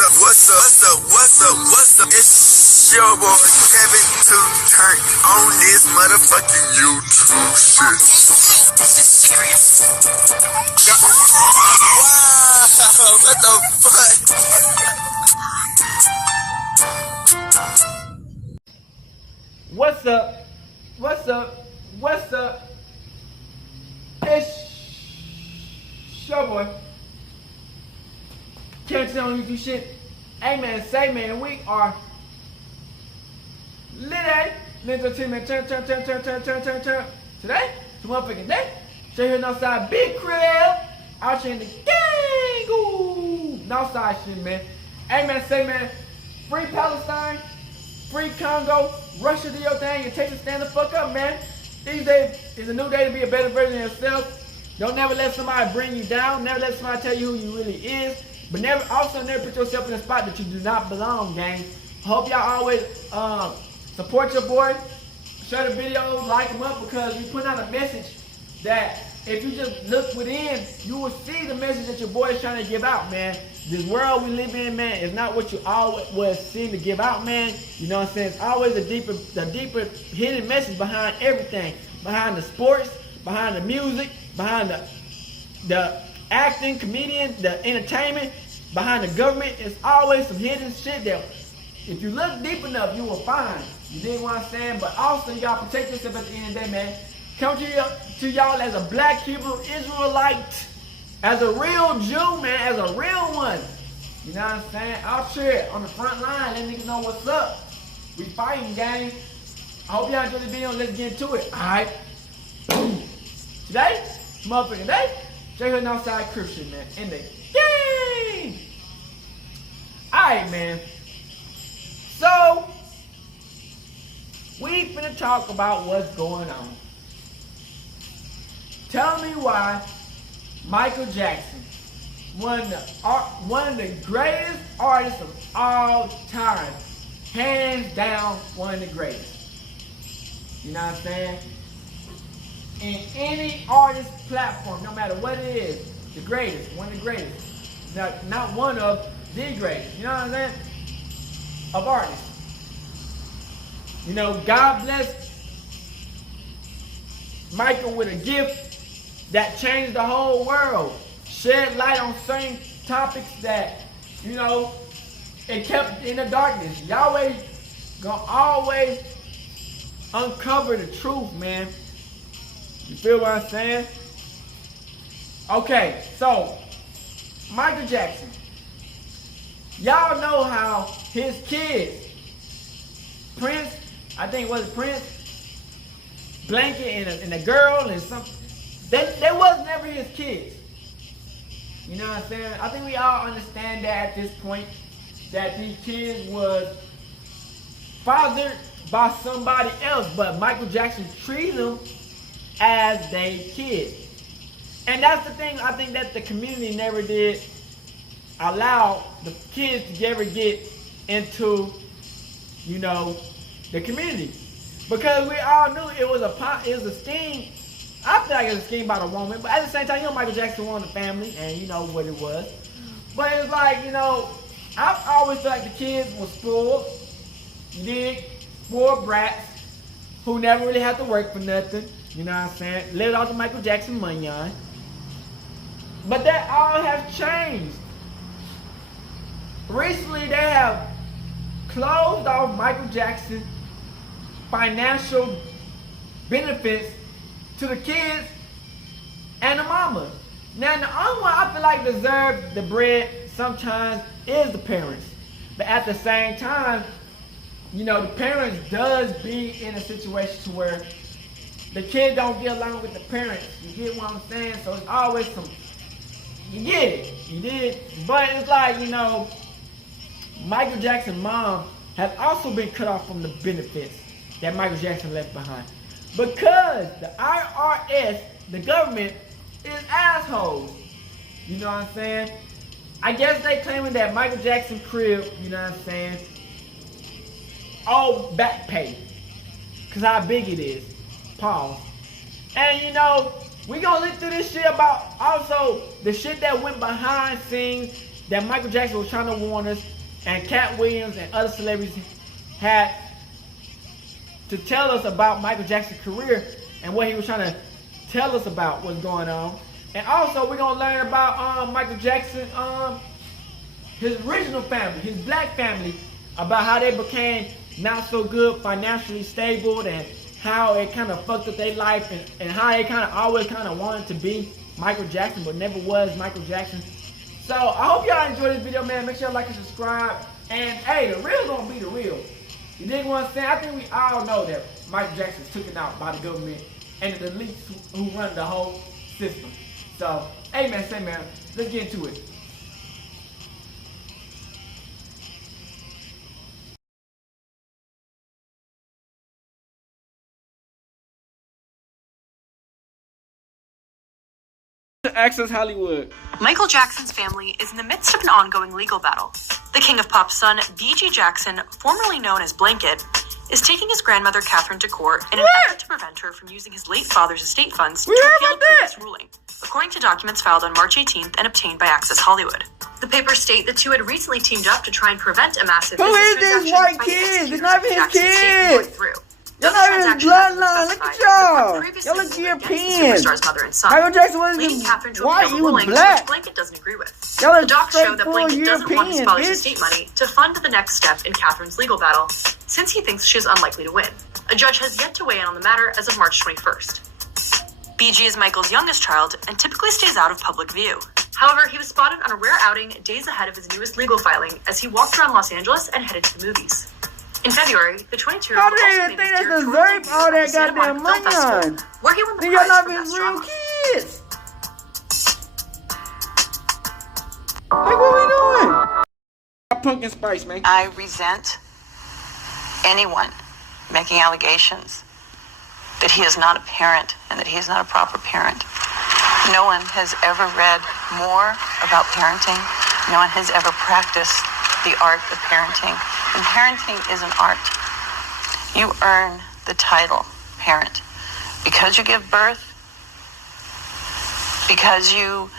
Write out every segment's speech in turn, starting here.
What's up? It's your boy Kevin to turn on this motherfucking YouTube shit. Wow, what the fuck? What's up? It's your boy. Can't tell you do shit. Hey man, say man, we are lit entertainment. Turn. Today, it's motherfucking day. Straight here outside, big crib. Out here in the gang. Ooh, outside shit, man. Hey man, say man, free Palestine, free Congo, Russia, do your thing, and Texas stand the fuck up, man. These days is a new day to be a better version of yourself. Don't never let somebody bring you down. Never let somebody tell you who you really is. But never put yourself in a spot that you do not belong, gang. Hope y'all always support your boy. Share the videos, like them up, because we put out a message that if you just look within, you will see the message that your boy is trying to give out, man. This world we live in, man, is not what you always seem to give out, man. You know what I'm saying? It's always the deeper hidden message behind everything. Behind the sports, behind the music, behind the acting, comedian, the entertainment, behind the government. It's always some hidden shit that if you look deep enough, you will find. You dig what I'm saying? But also, you gotta protect yourself at the end of the day, man. Come to y'all as a black Hebrew Israelite, as a real Jew, man, as a real one. You know what I'm saying? Out here on the front line, let niggas know what's up. We fighting, gang. I hope y'all enjoy the video. Let's get into it. Alright. Boom. Today, motherfucking day, straight hood outside Christian, man. In the game. Alright, man. So, we finna talk about what's going on. Tell me why Michael Jackson, one of the greatest artists of all time, hands down one of the greatest. You know what I'm saying? In any artist platform, no matter what it is, the greatest, one of the greatest. Not one of the greatest. You know what I'm saying? Of artists. You know, God bless Michael with a gift that changed the whole world. Shed light on certain topics that, you know, it kept in the darkness. Yahweh gonna always uncover the truth, man. You feel what I'm saying? Okay, so Michael Jackson. Y'all know how his kids, Prince, I think it was Prince, Blanket and a girl and something, they was never his kids. You know what I'm saying? I think we all understand that at this point, that these kids was fathered by somebody else, but Michael Jackson treated them as they kids. And that's the thing I think that the community never did allow the kids to ever get into, you know, the community. Because we all knew it was a scheme. I feel like it was a scheme by the woman, but at the same time, you know, Michael Jackson wanted a family, and you know what it was. But it's like, you know, I always felt like the kids was spoiled. You dig? Spoiled brats who never really had to work for nothing. You know what I'm saying? Lived off the Michael Jackson money on. But that all has changed. Recently, they have closed off Michael Jackson's financial benefits to the kids and the mama. Now, the only one I feel like deserve the bread sometimes is the parents. But at the same time, you know, the parents does be in a situation to where the kid don't get along with the parents. You get what I'm saying? So it's always some, you get it. You did. But it's like, you know, Michael Jackson's mom has also been cut off from the benefits that Michael Jackson left behind. Because the IRS, the government, is assholes. You know what I'm saying? I guess they claiming that Michael Jackson crib, you know what I'm saying, all back pay. Because how big it is. Pause. And you know, we gonna look through this shit about also the shit that went behind scenes that Michael Jackson was trying to warn us, and Katt Williams and other celebrities had to tell us about Michael Jackson's career and what he was trying to tell us about what's going on. And also, we're gonna learn about Michael Jackson, his original family, his black family, about how they became not so good, financially stable, and how it kind of fucked up their life, and how they kind of always kind of wanted to be Michael Jackson, but never was Michael Jackson. So I hope y'all enjoyed this video, man. Make sure you like and subscribe. And hey, the real gonna be the real. You dig what I'm saying? I think we all know that Michael Jackson's taken out by the government and the elites who run the whole system. So, hey man, let's get into it. Access Hollywood. Michael Jackson's family is in the midst of an ongoing legal battle. The King of Pop's son, B.G. Jackson, formerly known as Blanket, is taking his grandmother Catherine to court in an effort to prevent her from using his late father's estate funds to appeal a previous ruling, according to documents filed on March 18th and obtained by Access Hollywood. The papers state the two had recently teamed up to try and prevent a massive business transaction. Who is this white kid? It's not even his kid. Y'all not even his bloodline. Look at y'all. Y'all look European. Michael Jackson wasn't white, he was black. Blanket doesn't agree with. Y'all the docs show that Blanket doesn't want his father's estate money to fund the next step in Catherine's legal battle, since he thinks she is unlikely to win. A judge has yet to weigh in on the matter as of March 21st. BG is Michael's youngest child and typically stays out of public view. However, he was spotted on a rare outing days ahead of his newest legal filing as he walked around Los Angeles and headed to the movies. In February, the 22-year-old also made his deserve all that goddamn money on? Where he won the prize not for best drama. Kids. Like, what we doing? Pumpkin spice, man. I resent anyone making allegations that he is not a parent and that he is not a proper parent. No one has ever read more about parenting. No one has ever practiced the art of parenting. And parenting is an art. You earn the title parent. Because you give birth, because you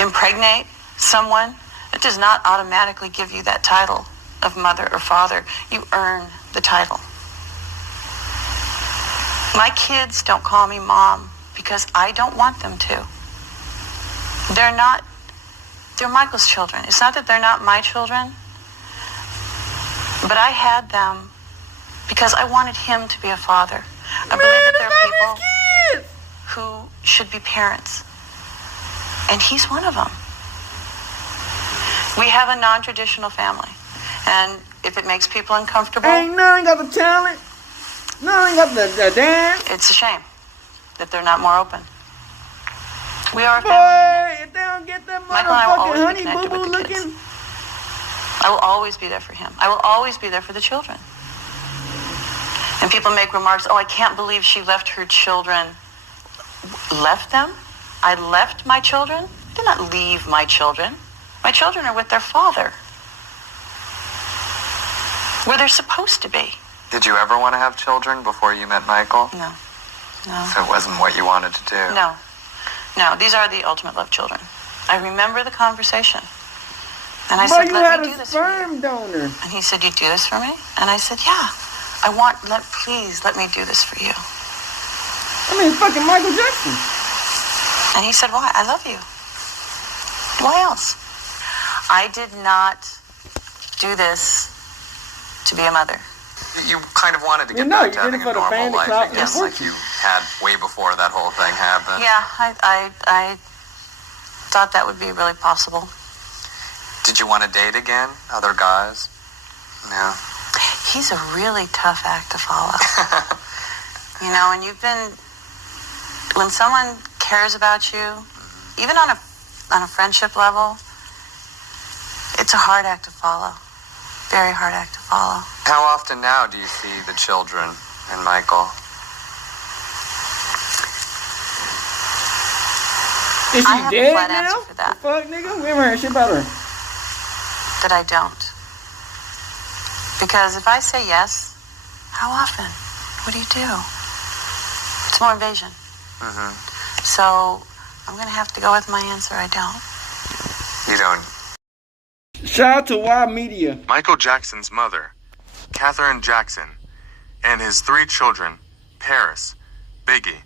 impregnate someone, it does not automatically give you that title of mother or father. You earn the title. My kids don't call me mom because I don't want them to. They're Michael's children. It's not that they're not my children, but I had them because I wanted him to be a father. I believe that there are people who should be parents, and he's one of them. We have a non-traditional family, and if it makes people uncomfortable, ain't none got the talent, none got the dance. It's a shame that they're not more open. We are a family. Boy, if they don't get that motherfucking honey boo boo looking. I will always be there for him. I will always be there for the children. And people make remarks, oh, I can't believe she left her children. Left them? I left my children? I did not leave my children. My children are with their father. Where they're supposed to be. Did you ever want to have children before you met Michael? No. So it wasn't what you wanted to do? No, these are the ultimate love children. I remember the conversation. And I said, let me do this for you. Sperm donor. And he said, you do this for me? And I said, yeah. Please let me do this for you. I mean, fucking Michael Jackson. And he said, why? I love you. Why else? I did not do this to be a mother. You kind of wanted to get back to having a normal life again, like you had way before that whole thing happened. Yeah, I thought that would be really possible. Did you want to date again? Other guys? No. He's a really tough act to follow. You know, and when someone cares about you, even on a friendship level, it's a hard act to follow. Very hard act to follow. How often now do you see the children and Michael? Is she I dead have a flat now? answer for that. The fuck, nigga? We haven't heard shit about her. That I don't. Because if I say yes, how often? What do you do? It's more invasion. Mm-hmm. So I'm going to have to go with my answer. I don't. You don't Shout out to Wild Media. Michael Jackson's mother, Katherine Jackson, and his 3 children, Paris, Biggie,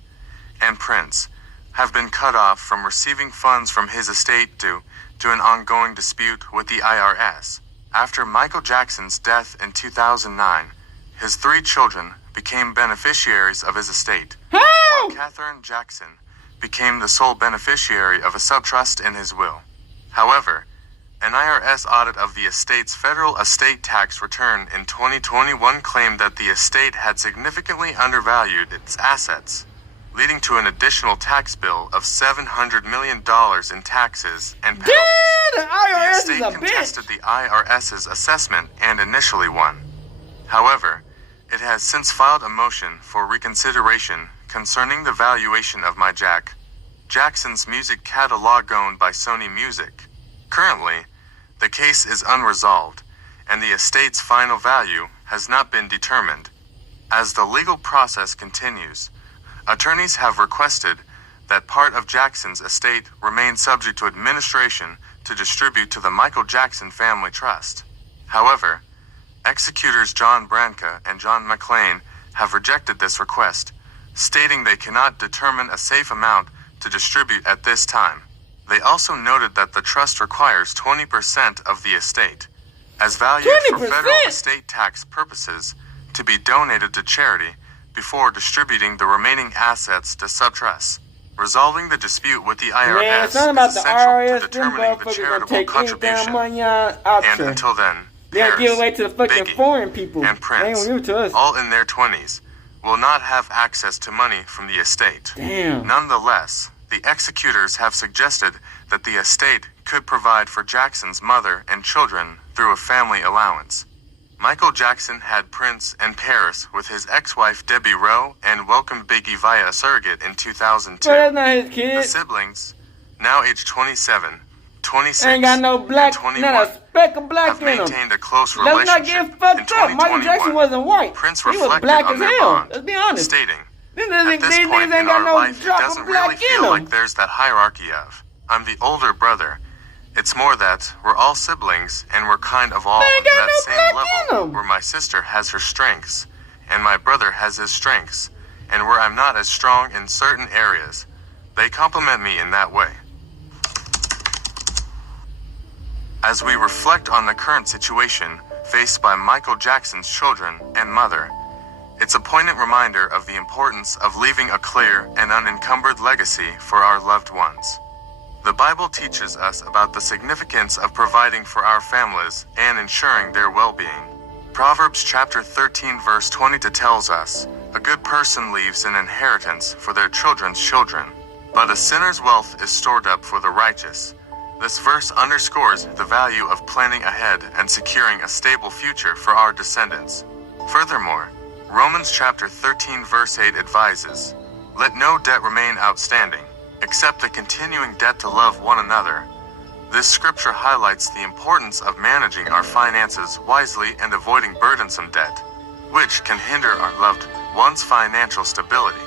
and Prince, have been cut off from receiving funds from his estate due to an ongoing dispute with the IRS. After Michael Jackson's death in 2009, his 3 children became beneficiaries of his estate, while Katherine Jackson became the sole beneficiary of a subtrust in his will. However, an IRS audit of the estate's federal estate tax return in 2021 claimed that the estate had significantly undervalued its assets, leading to an additional tax bill of $700 million in taxes and penalties. Yeah, the IRS estate is a contested bitch. the IRS's assessment and initially won. However, it has since filed a motion for reconsideration concerning the valuation of Jackson's music catalog owned by Sony Music. Currently, the case is unresolved, and the estate's final value has not been determined. As the legal process continues, attorneys have requested that part of Jackson's estate remain subject to administration to distribute to the Michael Jackson Family Trust. However, executors John Branca and John McClain have rejected this request, stating they cannot determine a safe amount to distribute at this time. They also noted that the trust requires 20% of the estate, as valued for 20%? federal estate tax purposes, to be donated to charity before distributing the remaining assets to subtrusts. Resolving the dispute with the IRS Man, it's not about is the essential IRS. to Them determining the motherfuckers gonna charitable take any damn contribution. money out And there. until then, They'll Paris, give away to the fucking Biggie, foreign people. and They Prince, ain't gonna give it to us. all in their 20s, will not have access to money from the estate. Damn. Nonetheless, the executors have suggested that the estate could provide for Jackson's mother and children through a family allowance. Michael Jackson had Prince and Paris with his ex-wife Debbie Rowe and welcomed Biggie via a surrogate in 2002. But that's not his The kid. siblings, now aged 27, 26, Ain't got no black, and 21, not a speck of black have in him. maintained a close Let's not relationship. get fucked In up. Michael Jackson 2021, wasn't white. Prince He was reflected black on as their hell. bond, Let's be honest. stating, These "At this point ain't in got our no life, it drop of doesn't black really feel in them. like there's that hierarchy of, I'm the older brother. It's more that we're all siblings and we're kind of all They on ain't got that no same black in level 'em. where my sister has her strengths and my brother has his strengths and where I'm not as strong in certain areas. They complement me in that way." As we reflect on the current situation faced by Michael Jackson's children and mother, it's a poignant reminder of the importance of leaving a clear and unencumbered legacy for our loved ones. The Bible teaches us about the significance of providing for our families and ensuring their well-being. Proverbs chapter 13 verse 22 tells us, "A good person leaves an inheritance for their children's children, but a sinner's wealth is stored up for the righteous." This verse underscores the value of planning ahead and securing a stable future for our descendants. Furthermore, Romans chapter 13 verse 8 advises, "Let no debt remain outstanding, except the continuing debt to love one another." This scripture highlights the importance of managing our finances wisely and avoiding burdensome debt, which can hinder our loved ones' financial stability.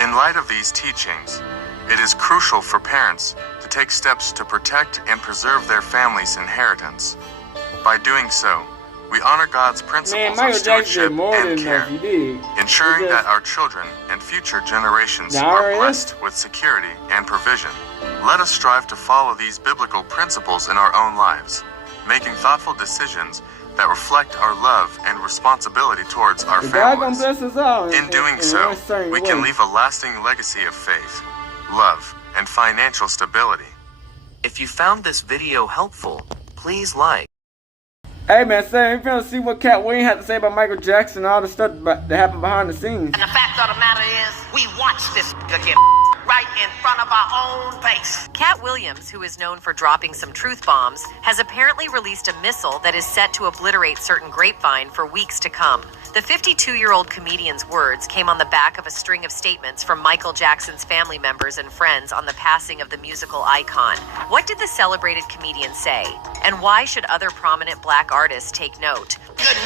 In light of these teachings, it is crucial for parents to take steps to protect and preserve their family's inheritance. By doing so, we honor God's principles Michael of Jackson did stewardship more and than care, enough. He did. ensuring He that just- our children and future generations The are IRS? blessed with security and provision. Let us strive to follow these biblical principles in our own lives, making thoughtful decisions that reflect our love and responsibility towards our The God gonna families. bless us all. In doing in so, one certain we way. can leave a lasting legacy of faith, love, and financial stability. If you found this video helpful, please like. Hey man, Sam, if you want to see what Cat Williams had to say about Michael Jackson and all the stuff that happened behind the scenes. And the fact of the matter is, we watched this get right in front of our own face. Cat Williams, who is known for dropping some truth bombs, has apparently released a missile that is set to obliterate certain grapevine for weeks to come. The 52-year-old comedian's words came on the back of a string of statements from Michael Jackson's family members and friends on the passing of the musical icon. What did the celebrated comedian say? And why should other prominent black artists take note?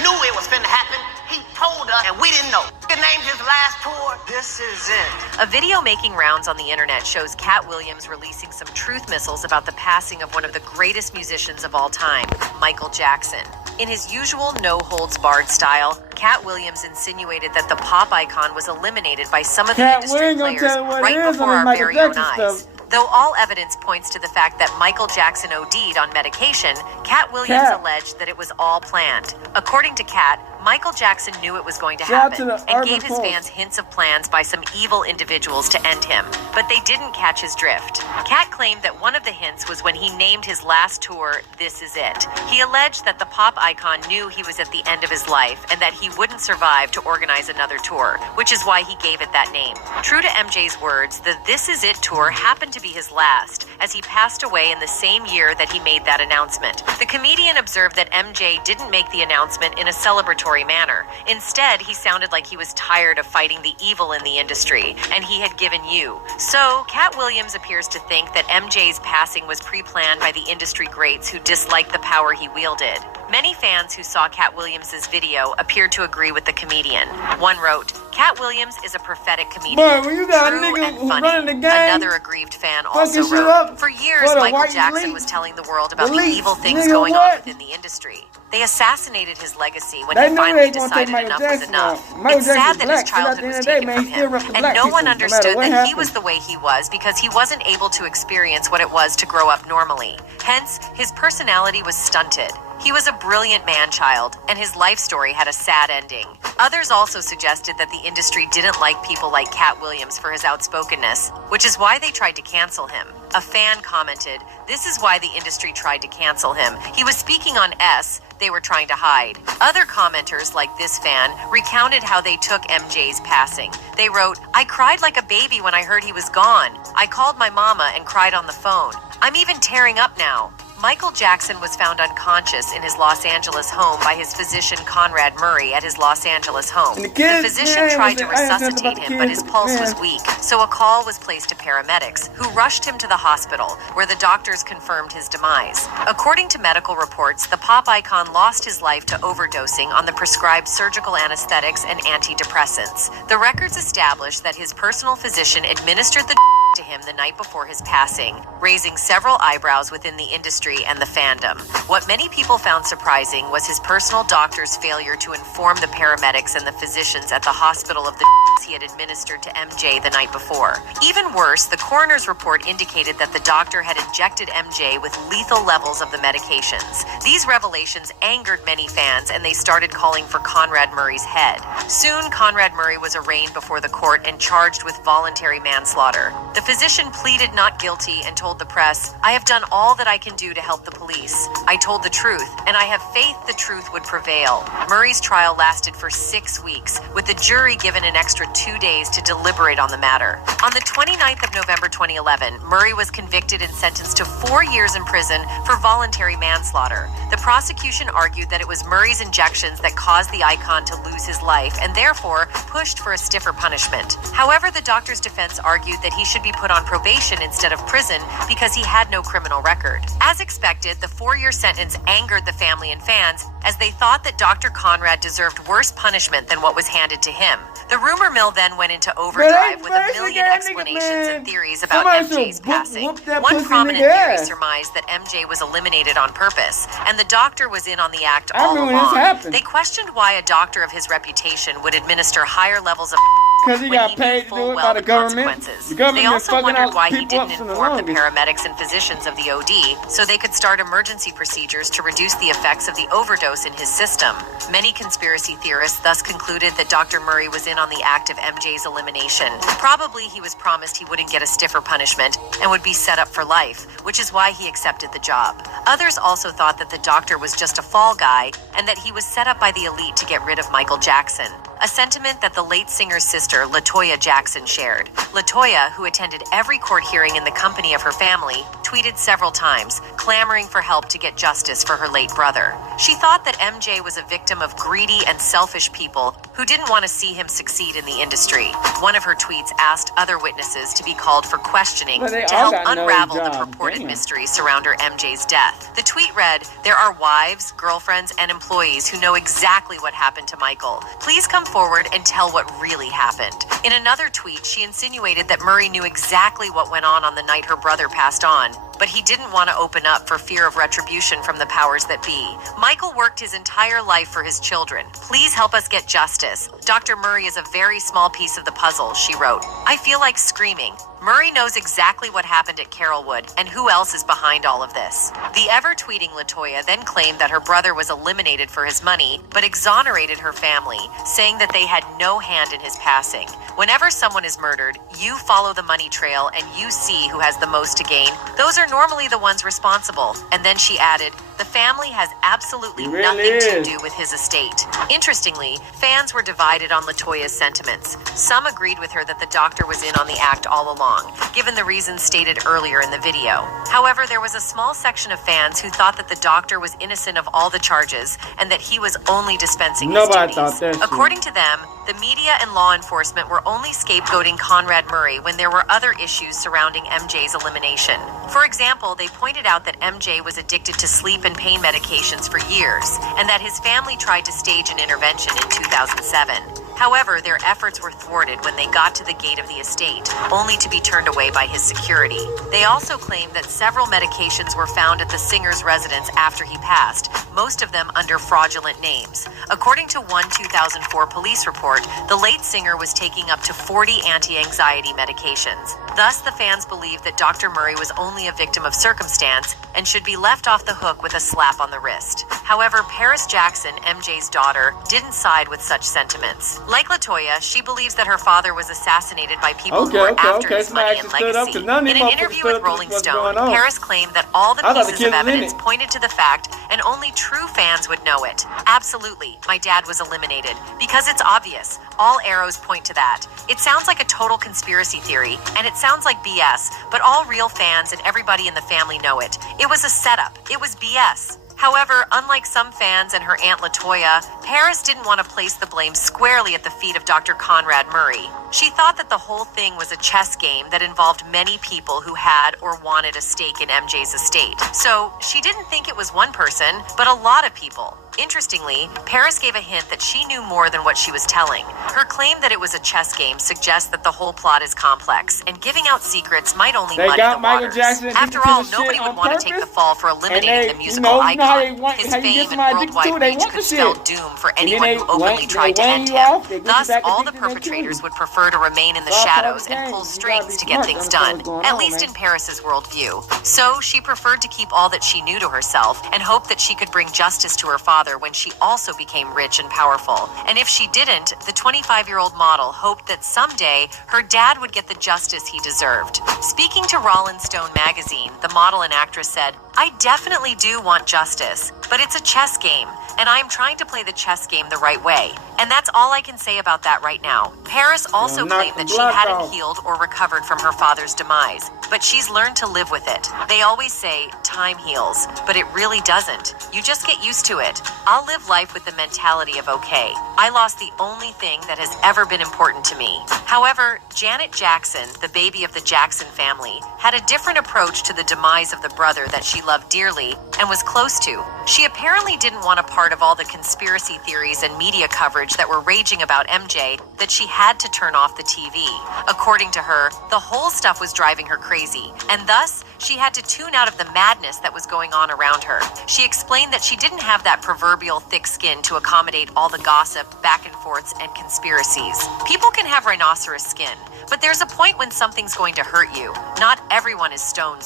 knew it was finna happen. He told us, and we didn't know. He named his last tour, This Is It. A video making rounds on the internet shows Katt Williams releasing some truth missiles about the passing of one of the greatest musicians of all time, Michael Jackson. In his usual no-holds-barred style, Katt Williams insinuated that the pop icon was eliminated by some of the industry players right before our very own eyes. Though all evidence points to the fact that Michael Jackson OD'd on medication, Katt Williams alleged that it was all planned. According to Katt, Michael Jackson knew it was going to happen and gave his fans hints of plans by some evil individuals to end him, but they didn't catch his drift. Katt claimed that one of the hints was when he named his last tour, This Is It. He alleged that the pop icon knew he was at the end of his life and that he wouldn't survive to organize another tour, which is why he gave it that name. True to MJ's words, the This Is It tour happened to be his last, as he passed away in the same year that he made that announcement. The comedian observed that MJ didn't make the announcement in a celebratory manner. Instead, he sounded like he was tired of fighting the evil in the industry, and he had given you. So, Katt Williams appears to think that MJ's passing was pre-planned by the industry greats who disliked the power he wielded. Many fans who saw Katt Williams' video appeared to agree with the comedian. One wrote, Katt Williams is a prophetic comedian, when you got true a nigga and who funny. running the game, Another aggrieved fan also shit wrote, up for years, for the Michael white Jackson elite. was telling the world about the Elite, evil things nigga, going what? on within the industry. They assassinated his legacy when They he knew finally they was gonna take decided Michael enough was Jackson enough. out. Michael It's sad Jackson's that his black, but at childhood the end was of the day, taken man, from he still him, rep the and black no people, one no matter understood what that he happened. was the way he was because he wasn't able to experience what it was to grow up normally. Hence, his personality was stunted. He was a brilliant man-child, and his life story had a sad ending. Others also suggested that the industry didn't like people like Katt Williams for his outspokenness, which is why they tried to cancel him. A fan commented, "This is why the industry tried to cancel him. He was speaking on S they were trying to hide." Other commenters, like this fan, recounted how they took MJ's passing. They wrote, "I cried like a baby when I heard he was gone. I called my mama and cried on the phone. I'm even tearing up now." Michael Jackson was found unconscious in his Los Angeles home by his physician Conrad Murray at his Los Angeles home. The physician tried to resuscitate him, but his pulse was weak, so a call was placed to paramedics, who rushed him to the hospital, where the doctors confirmed his demise. According to medical reports, the pop icon lost his life to overdosing on the prescribed surgical anesthetics and antidepressants. The records established that his personal physician administered the to him the night before his passing, raising several eyebrows within the industry and the fandom. What many people found surprising was his personal doctor's failure to inform the paramedics and the physicians at the hospital of the he had administered to MJ the night before. Even worse, the coroner's report indicated that the doctor had injected MJ with lethal levels of the medications. These revelations angered many fans, and they started calling for Conrad Murray's head. Soon, Conrad Murray was arraigned before the court and charged with voluntary manslaughter. The physician pleaded not guilty and told the press, "I have done all that I can do to help the police. I told the truth, and I have faith the truth would prevail." Murray's trial lasted for 6 weeks, with the jury given an extra 2 days to deliberate on the matter. On the 29th of November 2011, Murray was convicted and sentenced to 4 years in prison for voluntary manslaughter. The prosecution argued that it was Murray's injections that caused the icon to lose his life and therefore pushed for a stiffer punishment. However, the doctor's defense argued that he should be put on probation instead of prison because he had no criminal record. As expected, the 4-year sentence angered the family and fans as they thought that Dr. Conrad deserved worse punishment than what was handed to him. The rumor mill then went into overdrive with a million explanations and theories about MJ's passing. One prominent theory surmised that MJ was eliminated on purpose, and the doctor was in on the act all along. They questioned why a doctor of his reputation would administer higher levels of because he got paid to do it by the government. They also wondered why he didn't inform the paramedics and physicians of the OD so they could start emergency procedures to reduce the effects of the overdose in his system. Many conspiracy theorists thus concluded that Dr. Murray was in on the act of MJ's elimination. Probably he was promised he wouldn't get a stiffer punishment and would be set up for life, which is why he accepted the job. Others also thought that the doctor was just a fall guy and that he was set up by the elite to get rid of Michael Jackson, a sentiment that the late singer's sister, LaToya Jackson, shared. LaToya, who attended every court hearing in the company of her family, tweeted several times, clamoring for help to get justice for her late brother. She thought that MJ was a victim of greedy and selfish people who didn't want to see him succeed in the industry. One of her tweets asked other witnesses to be called for questioning to help unravel the purported mystery surrounding MJ's death. The tweet read, "There are wives, girlfriends, and employees who know exactly what happened to Michael. Please come forward and tell what really happened." In another tweet, she insinuated that Murray knew exactly what went on the night her brother passed on, but he didn't want to open up for fear of retribution from the powers that be. Michael worked his entire life for his children. Please help us get justice. Dr. Murray is a very small piece of the puzzle, she wrote. I feel like screaming. Murray knows exactly what happened at Carrollwood and who else is behind all of this. The ever-tweeting LaToya then claimed that her brother was eliminated for his money, but exonerated her family, saying that they had no hand in his passing. Whenever someone is murdered, you follow the money trail and you see who has the most to gain. Those are normally the ones responsible. And then she added, the family has absolutely nothing to do with his estate. Interestingly, fans were divided on LaToya's sentiments. Some agreed with her that the doctor was in on the act all along, given the reasons stated earlier in the video. However, there was a small section of fans who thought that the doctor was innocent of all the charges and that he was only dispensing his duties. According to them, the media and law enforcement were only scapegoating Conrad Murray when there were other issues surrounding MJ's elimination. For example, they pointed out that MJ was addicted to sleep and pain medications for years, and that his family tried to stage an intervention in 2007. However, their efforts were thwarted when they got to the gate of the estate, only to be turned away by his security. They also claimed that several medications were found at the singer's residence after he passed, most of them under fraudulent names. According to one 2004 police report, the late singer was taking up to 40 anti-anxiety medications. Thus, the fans believed that Dr. Murray was only a victim of circumstance and should be left off the hook with a slap on the wrist. However, Paris Jackson, MJ's daughter, didn't side with such sentiments. Like LaToya, she believes that her father was assassinated by people who were after his money and legacy. In an interview with Rolling Stone, Paris claimed that all the pieces of evidence pointed to the fact, and only true fans would know it. Absolutely, my dad was eliminated. Because it's obvious. All arrows point to that. It sounds like a total conspiracy theory, and it sounds like BS, but all real fans and everybody in the family know it. It was a setup. It was BS. However, unlike some fans and her aunt LaToya, Paris didn't want to place the blame squarely at the feet of Dr. Conrad Murray. She thought that the whole thing was a chess game that involved many people who had or wanted a stake in MJ's estate. So, she didn't think it was one person, but a lot of people. Interestingly, Paris gave a hint that she knew more than what she was telling. Her claim that it was a chess game suggests that the whole plot is complex, and giving out secrets might only muddy the waters. After all, nobody would want to take the fall for eliminating the musical icon. His fame and worldwide reach could spell doom for anyone who openly tried to end him. Thus, all the perpetrators would prefer to remain in the shadows and pull strings to get things done, at least in Paris's worldview. So, she preferred to keep all that she knew to herself and hoped that she could bring justice to her father when she also became rich and powerful. And if she didn't, the 25-year-old model hoped that someday her dad would get the justice he deserved. Speaking to Rolling Stone magazine, the model and actress said, I definitely do want justice, but it's a chess game, and I am trying to play the chess game the right way. And that's all I can say about that right now. Paris also claimed that she hadn't healed or recovered from her father's demise, but she's learned to live with it. They always say, time heals, but it really doesn't. You just get used to it. I'll live life with the mentality of okay. I lost the only thing that has ever been important to me. However, Janet Jackson, the baby of the Jackson family, had a different approach to the demise of the brother that she loved dearly and was close to. She apparently didn't want a part of all the conspiracy theories and media coverage that were raging about MJ that she had to turn off the TV. According to her, the whole stuff was driving her crazy, and thus, she had to tune out of the madness that was going on around her. She explained that she didn't have that proverbial thick skin to accommodate all the gossip, back and forths, and conspiracies. People can have rhinoceros skin, but there's a point when something's going to hurt you. Not everyone is stone.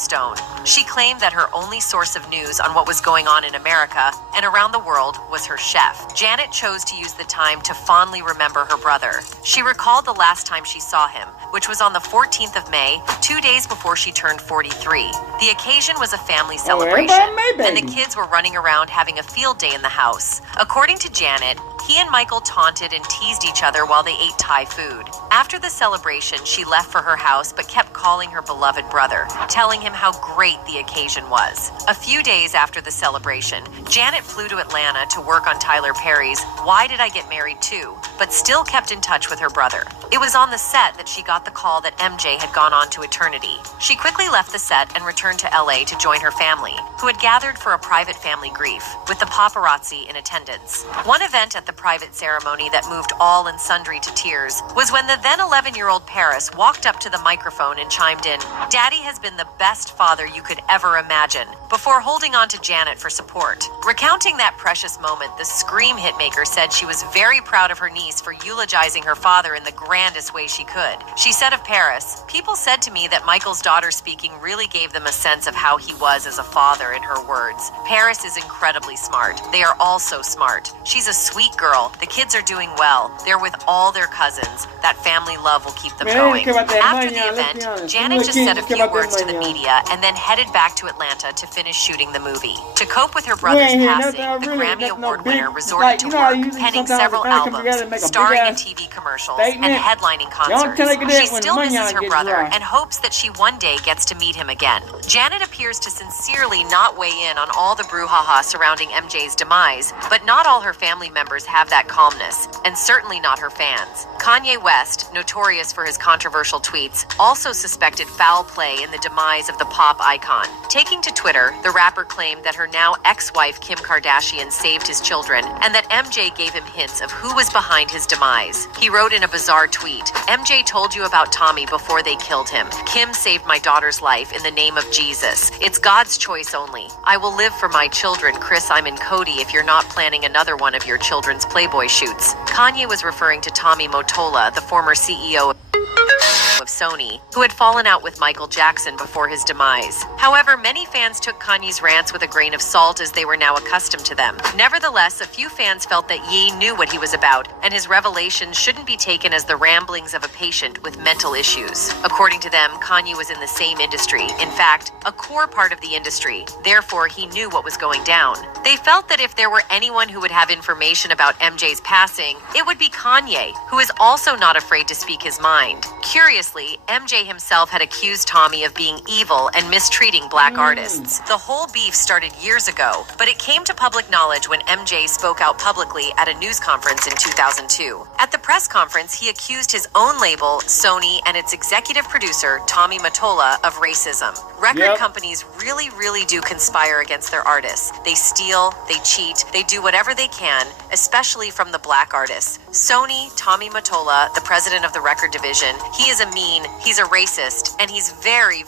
She claimed that her only source of news on what was going on in America and around the world was her chef. Janet chose to use the time to fondly remember her brother. She recalled the last time she saw him, which was on the 14th of May, 2 days before she turned 43. The occasion was a family celebration, and the kids were running around having a field day in the house. According to Janet, He and Michael taunted and teased each other while they ate Thai food. After the celebration, she left for her house but kept calling her beloved brother, telling him how great the occasion was. A few days after the celebration, Janet flew to Atlanta to work on Tyler Perry's Why Did I Get Married Too, but still kept in touch with her brother. It was on the set that she got the call that MJ had gone on to eternity. She quickly left the set and returned to LA to join her family, who had gathered for a private family grief, with the paparazzi in attendance. One event at the private ceremony that moved all and sundry to tears was when the then 11-year-old Paris walked up to the microphone and chimed in, "Daddy has been the best father you could ever imagine," before holding on to Janet for support. Recounting that precious moment, the Scream hitmaker said she was very proud of her niece for eulogizing her father in the grandest way she could. She said of Paris, "People said to me that Michael's daughter speaking really gave them a sense of how he was as a father," in her words. Paris is incredibly smart. They are all so smart. She's a sweet girl. The kids are doing well. They're with all their cousins. That family love will keep them going. After the event, Janet just said a few words to the media and then headed back to Atlanta to finish shooting the movie. To cope with her brother's passing, the Grammy Award winner resorted to work, penning several albums, starring in TV commercials, and headlining concerts. She still misses her brother and hopes that she one day gets to meet him again. Janet appears to sincerely not weigh in on all the brouhaha surrounding MJ's demise, but not all her family members have that calmness, and certainly not her fans. Kanye West, notorious for his controversial tweets, also suspected foul play in the demise of the pop icon. Taking to Twitter, the rapper claimed that her now ex-wife Kim Kardashian saved his children and that MJ gave him hints of who was behind his demise. He wrote in a bizarre tweet, "MJ told you about Tommy before they killed him. Kim saved my daughter's life in the name of Jesus. It's God's choice only. I will live for my children, Chris, I'm in Cody, if you're not planning another one of your children's Playboy shoots." Kanye was referring to Tommy Mottola, the former CEO of Sony, who had fallen out with Michael Jackson before his demise. However, many fans took Kanye's rants with a grain of salt as they were now accustomed to them. Nevertheless, a few fans felt that Ye knew what he was about, and his revelations shouldn't be taken as the ramblings of a patient with mental issues. According to them, Kanye was in the same industry, in fact, a core part of the industry. Therefore, he knew what was going down. They felt that if there were anyone who would have information about MJ's passing, it would be Kanye, who is also not afraid to speak his mind. Curiously, MJ himself had accused Tommy of being evil and mistreating black artists. The whole beef started years ago, but it came to public knowledge when MJ spoke out publicly at a news conference in 2002. At the press conference, he accused his own label, Sony, and its executive producer, Tommy Mottola, of racism. Record companies really do conspire against their artists. They steal, they cheat, they do whatever they can, especially from the black artists. Sony, Tommy Mottola, the president of the record division, he is a mean, he's a racist, and he's very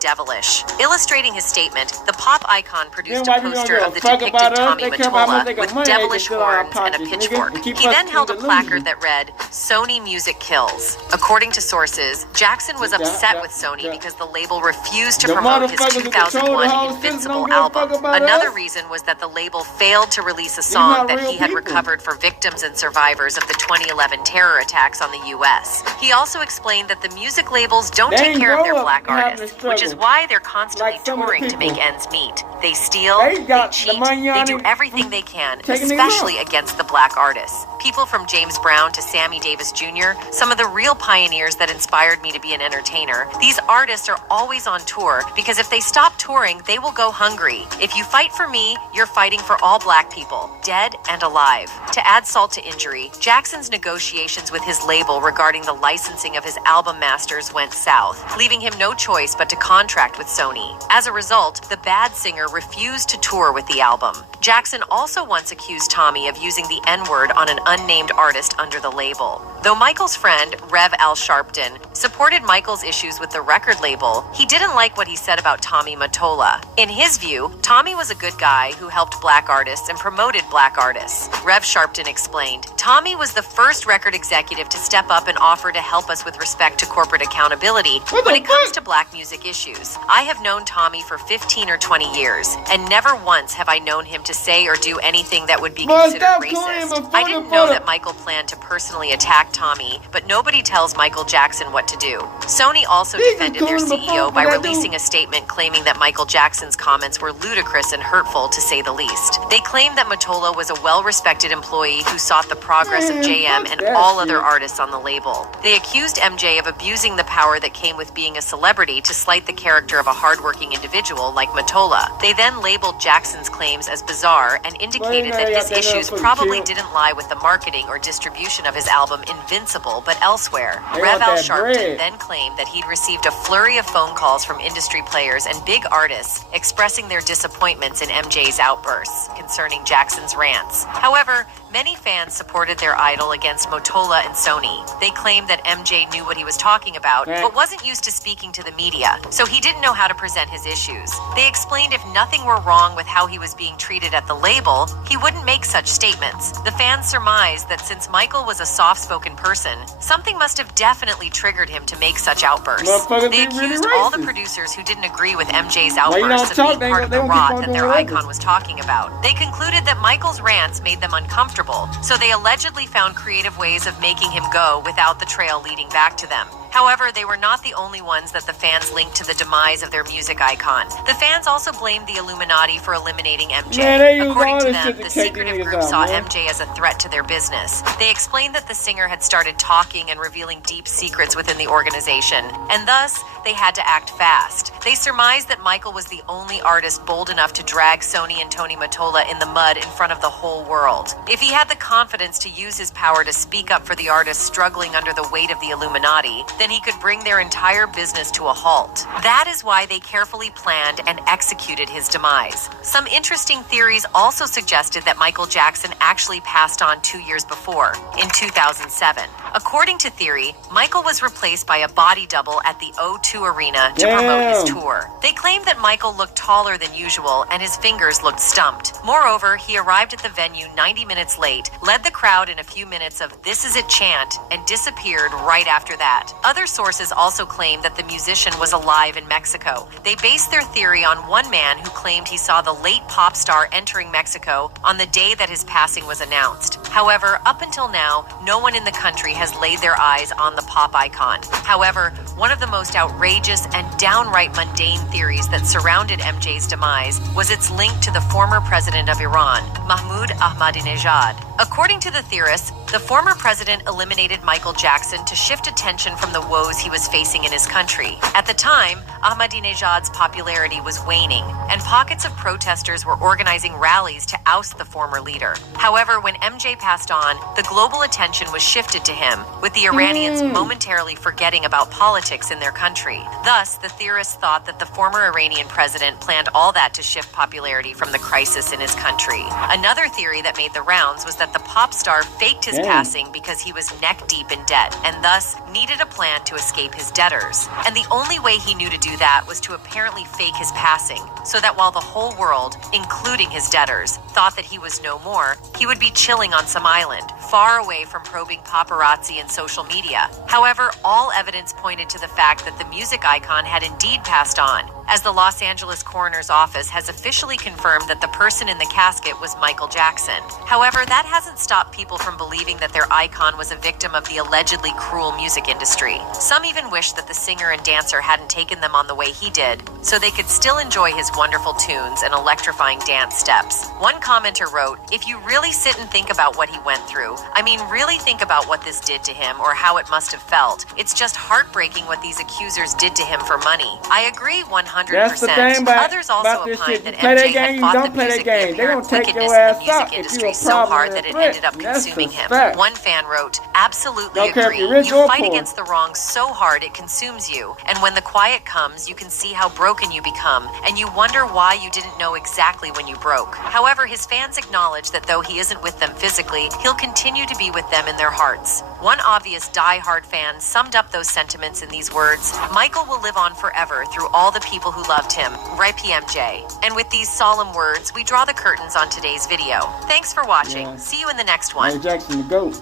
devilish. Illustrating his statement, the pop icon produced a poster of the depicted Tommy Mottola with devilish horns and a pitchfork. He then held a placard that read, "Sony Music Kills." According to sources, Jackson was upset with Sony because the label refused to promote his 2001 Invincible album. Another reason was that the label failed to release a song that he had recovered for victims and survivors of the 2011 terror attacks on the U.S. He also explained that the music labels don't take care of their black artists, which is why they're constantly touring to make ends meet. They steal, they cheat, they do everything they can, especially against the black artists. People from James Brown to Sammy Davis Jr., some of the real pioneers that inspired me to be an entertainer. These artists are always on tour because if they stop touring, they will go hungry. If you fight for me, you're fighting for all black people, dead and alive. To add salt to injury, Jackson's negotiations with his label regarding the licensing of his album masters went south, leaving him no choice but to contract with Sony. As a result, the bad singer refused to tour with the album. Jackson also once accused Tommy of using the N-word on an unnamed artist under the label. Though Michael's friend, Rev Al Sharpton, supported Michael's issues with the record label, he didn't like what he said about Tommy Mottola. In his view, Tommy was a good guy who helped black artists and promoted black artists. Rev Sharpton explained, "Tommy was the first record executive to step up and offer to help us with respect to to corporate accountability when it comes to black music issues. I have known Tommy for 15 or 20 years, and never once have I known him to say or do anything that would be considered racist. I didn't know that Michael planned to personally attack Tommy, but nobody tells Michael Jackson what to do. Sony also defended their CEO by releasing a statement claiming that Michael Jackson's comments were ludicrous and hurtful, to say the least. They claimed that Mottola was a well-respected employee who sought the progress of JM and all other artists on the label. They accused MJ of abusing the power that came with being a celebrity to slight the character of a hardworking individual like Mottola. They then labeled Jackson's claims as bizarre and indicated that his issues probably didn't lie with the marketing or distribution of his album Invincible, but elsewhere. Rev Al Sharpton then claimed that he'd received a flurry of phone calls from industry players and big artists expressing their disappointments in MJ's outbursts concerning Jackson's rants. However, many fans supported their idol against Mottola and Sony. They claimed that MJ knew what he was talking about, but wasn't used to speaking to the media, so he didn't know how to present his issues. They explained if nothing were wrong with how he was being treated at the label, he wouldn't make such statements. The fans surmised that since Michael was a soft-spoken person, something must have definitely triggered him to make such outbursts. They accused all the producers who didn't agree with MJ's outbursts of being part of the rot that their icon was talking about. They concluded that Michael's rants made them uncomfortable, so they allegedly found creative ways of making him go without the trail leading back to them. However, they were not the only ones that the fans linked to the demise of their music icon. The fans also blamed the Illuminati for eliminating MJ. According to them, the secretive group saw MJ as a threat to their business. They explained that the singer had started talking and revealing deep secrets within the organization, and thus, they had to act fast. They surmised that Michael was the only artist bold enough to drag Sony and Tony Mottola in the mud in front of the whole world. If he had the confidence to use his power to speak up for the artists struggling under the weight of the Illuminati, then he could bring their entire business to a halt. That is why they carefully planned and executed his demise. Some interesting theories also suggested that Michael Jackson actually passed on 2 years before, in 2007. According to theory, Michael was replaced by a body double at the O2 Arena to promote his tour. They claimed that Michael looked taller than usual and his fingers looked stumped. Moreover, he arrived at the venue 90 minutes late, led the crowd in a few minutes of "This Is It" chant, and disappeared right after that. Other sources also claim that the musician was alive in Mexico. They based their theory on one man who claimed he saw the late pop star entering Mexico on the day that his passing was announced. However, up until now, no one in the country has laid their eyes on the pop icon. However, one of the most outrageous and downright mundane theories that surrounded MJ's demise was its link to the former president of Iran, Mahmoud Ahmadinejad. According to the theorists, the former president eliminated Michael Jackson to shift attention from the woes he was facing in his country. At the time, Ahmadinejad's popularity was waning, and pockets of protesters were organizing rallies to oust the former leader. However, when MJ passed on, the global attention was shifted to him, with the Iranians momentarily forgetting about politics in their country. Thus, the theorists thought that the former Iranian president planned all that to shift popularity from the crisis in his country. Another theory that made the rounds was that the pop star faked his passing because he was neck deep in debt and thus needed a plan to escape his debtors. And the only way he knew to do that was to apparently fake his passing, so that while the whole world, including his debtors, thought that he was no more, he would be chilling on some island, far away from probing paparazzi and social media. However, all evidence pointed to the fact that the music icon had indeed passed on, as the Los Angeles coroner's office has officially confirmed that the person in the casket was Michael Jackson. However, that hasn't stopped people from believing that their icon was a victim of the allegedly cruel music industry. Some even wish that the singer and dancer hadn't taken them on the way he did, so they could still enjoy his wonderful tunes and electrifying dance steps. One commenter wrote, "If you really sit and think about what he went through, I mean really think about what this did to him or how it must have felt. It's just heartbreaking what these accusers did to him for money." I agree 100%. That's the thing about, Others also about this opined shit. that You play that MJ game, had you fought the don't play that music game. the They gonna apparent take wickedness your in ass the music out if you industry a so problem hard and that a it threat. ended up That's consuming a him. fact. One fan wrote, "Absolutely Don't care if agree. you're rich You or fight poor. against the wrong so hard it consumes you, and when the quiet comes, you can see how broken you become, and you wonder why you didn't know exactly when you broke." However, his fans acknowledge that though he isn't with them physically, he'll continue to be with them in their hearts. One obvious die-hard fan summed up those sentiments in these words, "Michael will live on forever through all the people who loved him. RIP MJ." And with these solemn words, we draw the curtains on today's video. Thanks for watching. Yeah. See you in the next one. Michael Jackson the GOAT.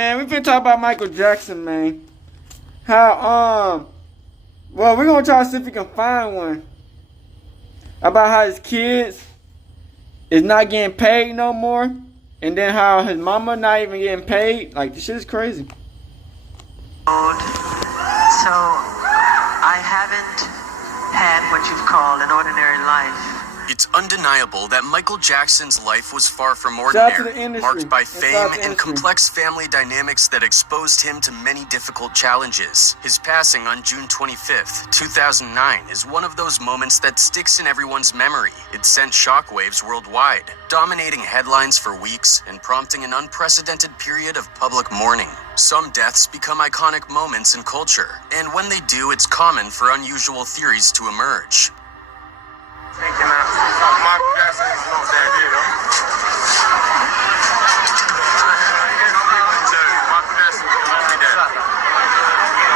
Man, we've been talking about Michael Jackson, man. how well, we're gonna try to see if we can find one about how his kids is not getting paid no more, and then how his mama not even getting paid. Like, this shit is crazy. So I haven't had what you've called an ordinary life. It's undeniable that Michael Jackson's life was far from ordinary, marked by fame and complex family dynamics that exposed him to many difficult challenges. His passing on June 25th, 2009 is one of those moments that sticks in everyone's memory. It sent shockwaves worldwide, dominating headlines for weeks and prompting an unprecedented period of public mourning. Some deaths become iconic moments in culture, and when they do, it's common for unusual theories to emerge. Thinking that Michael Jackson is not dead, you know? Michael Jackson is not dead.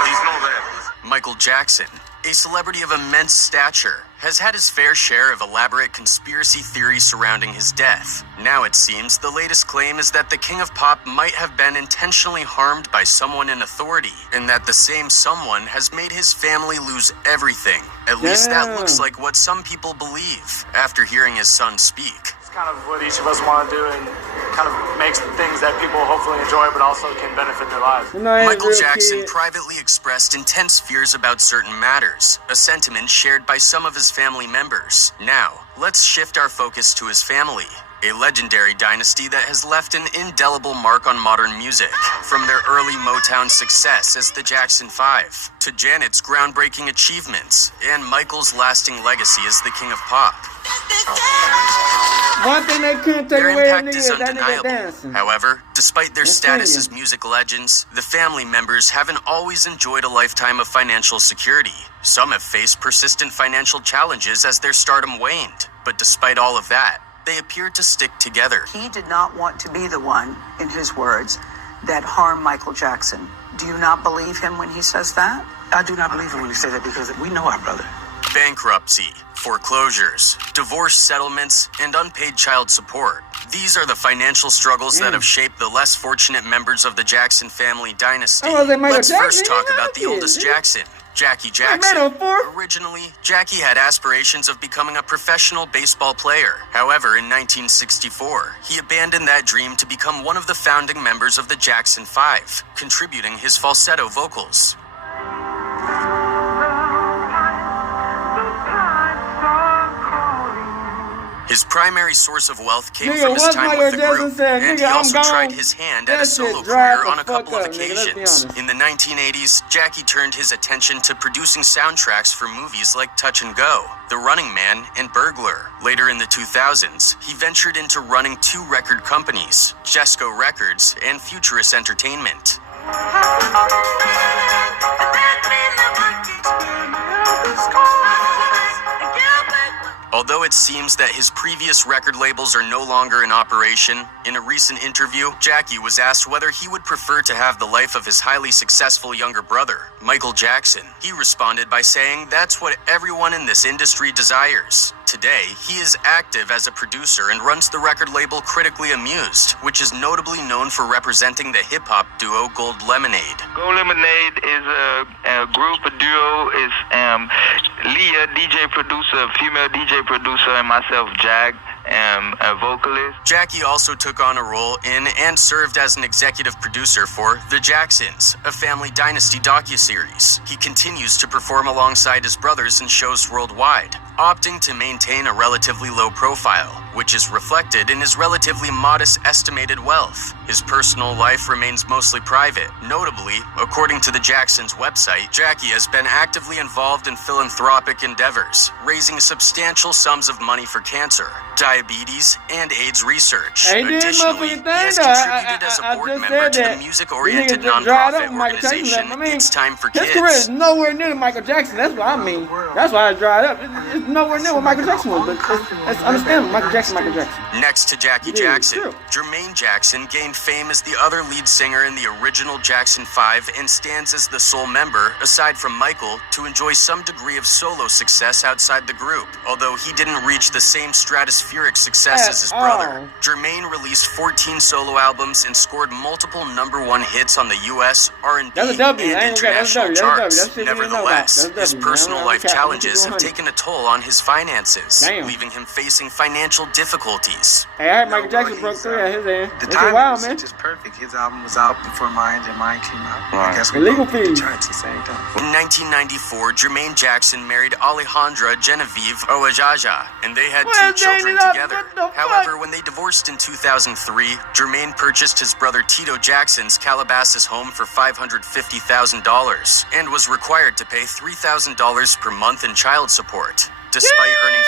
He's not there. Michael Jackson, a celebrity of immense stature, has had his fair share of elaborate conspiracy theories surrounding his death. Now it seems the latest claim is that the King of Pop might have been intentionally harmed by someone in authority, and that the same someone has made his family lose everything. At least that looks like what some people believe after hearing his son speak. It's kind of what each of us want to do, and kind of makes things that people hopefully enjoy, but also can benefit their lives. Michael Jackson privately expressed intense fears about certain matters, a sentiment shared by some of his family members. Now, let's shift our focus to his family, a legendary dynasty that has left an indelible mark on modern music. From their early Motown success as the Jackson 5, to Janet's groundbreaking achievements, and Michael's lasting legacy as the King of Pop. One thing they couldn't take Their away impact is undeniable. However, despite their status as music legends, the family members haven't always enjoyed a lifetime of financial security. Some have faced persistent financial challenges as their stardom waned. But despite all of that, they appeared to stick together. He did not want to be the one, in his words, that harmed Michael Jackson. Do you not believe him when he says that? I do not believe him when he says that, because we know our brother. Bankruptcy, foreclosures, divorce settlements, and unpaid child support. These are the financial struggles that have shaped the less fortunate members of the Jackson family dynasty. Let's first talk about the oldest Jackson, Jackie Jackson. Originally, Jackie had aspirations of becoming a professional baseball player. However, in 1964, he abandoned that dream to become one of the founding members of the Jackson 5, contributing his falsetto vocals. His primary source of wealth came from his time with the group, and he also tried his hand at a solo career on a couple of occasions. In the 1980s, Jackie turned his attention to producing soundtracks for movies like Touch and Go, The Running Man, and Burglar. Later in the 2000s, he ventured into running two record companies, Jesco Records and Futurist Entertainment. Although it seems that his previous record labels are no longer in operation, in a recent interview, Jackie was asked whether he would prefer to have the life of his highly successful younger brother, Michael Jackson. He responded by saying that's what everyone in this industry desires. Today, he is active as a producer and runs the record label Critically Amused, which is notably known for representing the hip-hop duo Gold Lemonade. Gold Lemonade is a group, a duo. Is Leah, DJ producer, female DJ producer, and myself, Jag, a vocalist. Jackie also took on a role in and served as an executive producer for The Jacksons, a family dynasty docuseries. He continues to perform alongside his brothers in shows worldwide, opting to maintain a relatively low profile, which is reflected in his relatively modest estimated wealth. His personal life remains mostly private. Notably, according to the Jacksons' website, Jackie has been actively involved in philanthropic endeavors, raising substantial sums of money for cancer, diabetes, and AIDS research. Additionally, he has contributed as a board member to the music-oriented nonprofit organization It's Time for Kids. His career is nowhere near Michael Jackson. That's what I mean. That's why I dried up. It's nowhere near what Michael Jackson was, but it's understandable. Michael Jackson. Next to Jackie Jackson, Jermaine Jackson gained fame as the other lead singer in the original Jackson 5 and stands as the sole member, aside from Michael, to enjoy some degree of solo success outside the group. Although he didn't reach the same stratospheric success as his brother, Jermaine released 14 solo albums and scored multiple #1 hits on the U.S., R&B, and international charts. Nevertheless, his personal life challenges have taken a toll on his finances, leaving him facing financial difficulties. Hey, I heard Michael Jackson broke through at his end. The timing was just perfect. His album was out before mine, and mine came out. I guess we legal both hit the fees. charts at the same time. In 1994, Jermaine Jackson married Alejandra Genevieve Oajaja, and they had 2 children together. However, when they divorced in 2003, Jermaine purchased his brother Tito Jackson's Calabasas home for $550,000 and was required to pay $3,000 per month in child support. Despite earning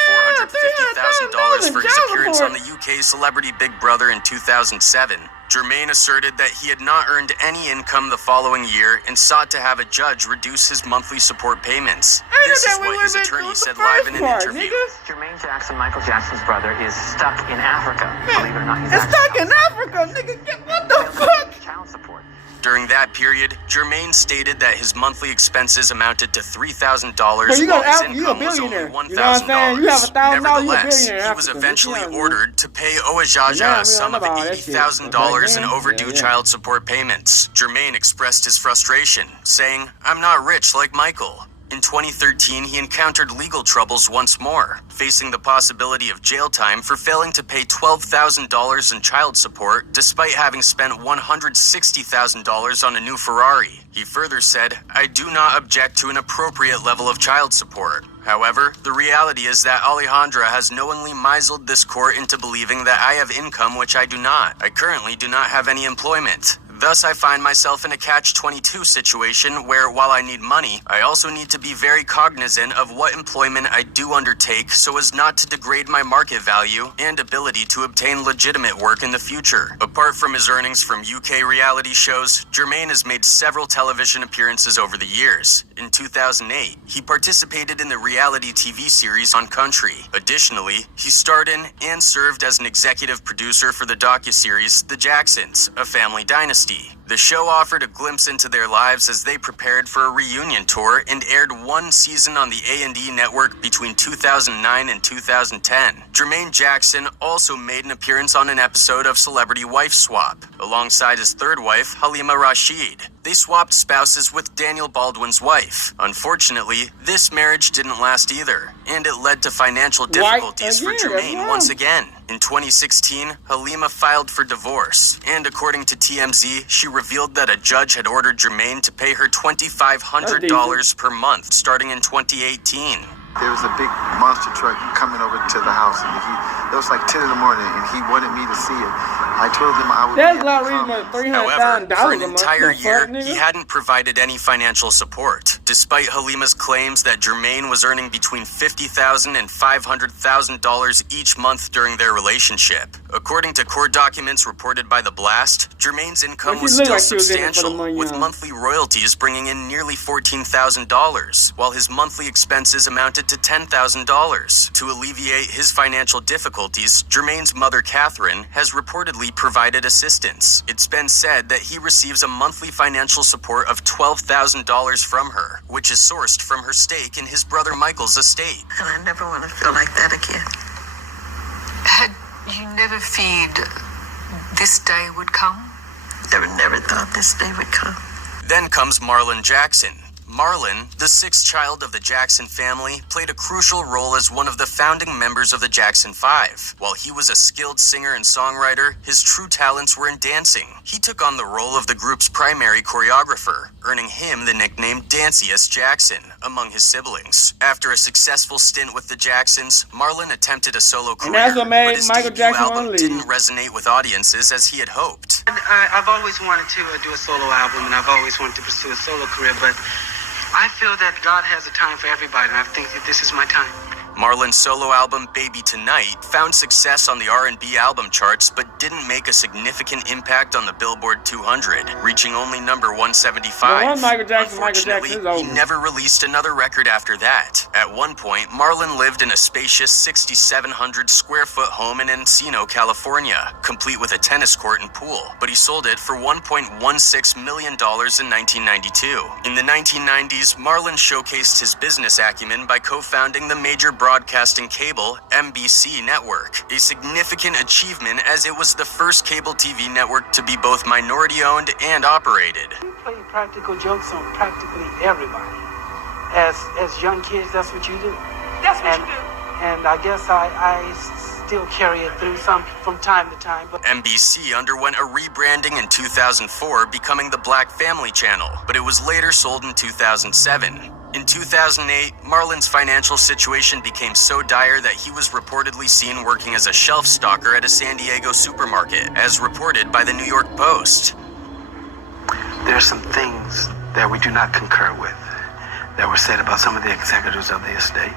$450,000 for his appearance on the UK Celebrity Big Brother in 2007, Jermaine asserted that he had not earned any income the following year and sought to have a judge reduce his monthly support payments. This is what his attorney said live in an interview. Jermaine Jackson, Michael Jackson's brother, is stuck in Africa. Believe it or not, he's stuck in Africa, nigga. What the fuck? Child support. During that period, Jermaine stated that his monthly expenses amounted to $3,000 while his income was only $1,000. Nevertheless, he was eventually ordered to pay Oajaja a sum of $80,000 in overdue child support payments. Jermaine expressed his frustration, saying, "I'm not rich like Michael." In 2013, he encountered legal troubles once more, facing the possibility of jail time for failing to pay $12,000 in child support despite having spent $160,000 on a new Ferrari. He further said, "I do not object to an appropriate level of child support. However, the reality is that Alejandra has knowingly misled this court into believing that I have income which I do not. I currently do not have any employment. Thus, I find myself in a catch-22 situation where, while I need money, I also need to be very cognizant of what employment I do undertake so as not to degrade my market value and ability to obtain legitimate work in the future." Apart from his earnings from UK reality shows, Jermaine has made several television appearances over the years. In 2008, he participated in the reality TV series On Country. Additionally, he starred in and served as an executive producer for the docuseries The Jacksons, A Family Dynasty. The show offered a glimpse into their lives as they prepared for a reunion tour and aired 1 season on the A&E network between 2009 and 2010. Jermaine Jackson also made an appearance on an episode of Celebrity Wife Swap, alongside his third wife, Halima Rashid. They swapped spouses with Daniel Baldwin's wife. Unfortunately, this marriage didn't last either, and it led to financial difficulties for Jermaine once again. In 2016, Halima filed for divorce, and according to TMZ, she revealed that a judge had ordered Jermaine to pay her $2,500 per month starting in 2018. There was a big monster truck coming over to the house, and it was like 10 in the morning, and he wanted me to see it. I told him I would. That's not reason $300,000 for an entire year, he hadn't provided any financial support, despite Halima's claims that Jermaine was earning between $50,000 and $500,000 each month during their relationship. According to court documents reported by The Blast, Jermaine's income was still substantial, with monthly royalties bringing in nearly $14,000, while his monthly expenses amounted to $10,000. To alleviate his financial difficulties, Jermaine's mother, Catherine, has reportedly provided assistance. It's been said that he receives a monthly financial support of $12,000 from her, which is sourced from her stake in his brother Michael's estate. And I never want to feel like that again. Had you never feared this day would come? Never thought this day would come. Then comes Marlon Jackson. Marlon, the 6th child of the Jackson family, played a crucial role as one of the founding members of the Jackson 5. While he was a skilled singer and songwriter, his true talents were in dancing. He took on the role of the group's primary choreographer, earning him the nickname Danciest Jackson among his siblings. After a successful stint with the Jacksons, Marlon attempted a solo career, but his debut album didn't resonate with audiences as he had hoped. I've always wanted to do a solo album, and I've always wanted to pursue a solo career, but I feel that God has a time for everybody, and I think that this is my time. Marlon's solo album Baby Tonight found success on the R&B album charts but didn't make a significant impact on the Billboard 200, reaching only number 175. Well, Michael Jackson Unfortunately, he never released another record after that. At one point, Marlon lived in a spacious 6,700 square foot home in Encino, California, complete with a tennis court and pool, but he sold it for $1.16 million in 1992. In the 1990s, Marlon showcased his business acumen by co-founding the major broadcasting cable NBC network, a significant achievement as it was the first cable TV network to be both minority-owned and operated. You play practical jokes on practically everybody. As young kids, that's what you do. That's what you do. And I guess I still carry it through some from time to time. But NBC underwent a rebranding in 2004, becoming the Black Family Channel, but it was later sold in 2007. In 2008, Marlon's financial situation became so dire that he was reportedly seen working as a shelf stalker at a San Diego supermarket, as reported by the New York Post. there are some things that we do not concur with that were said about some of the executives of the estate.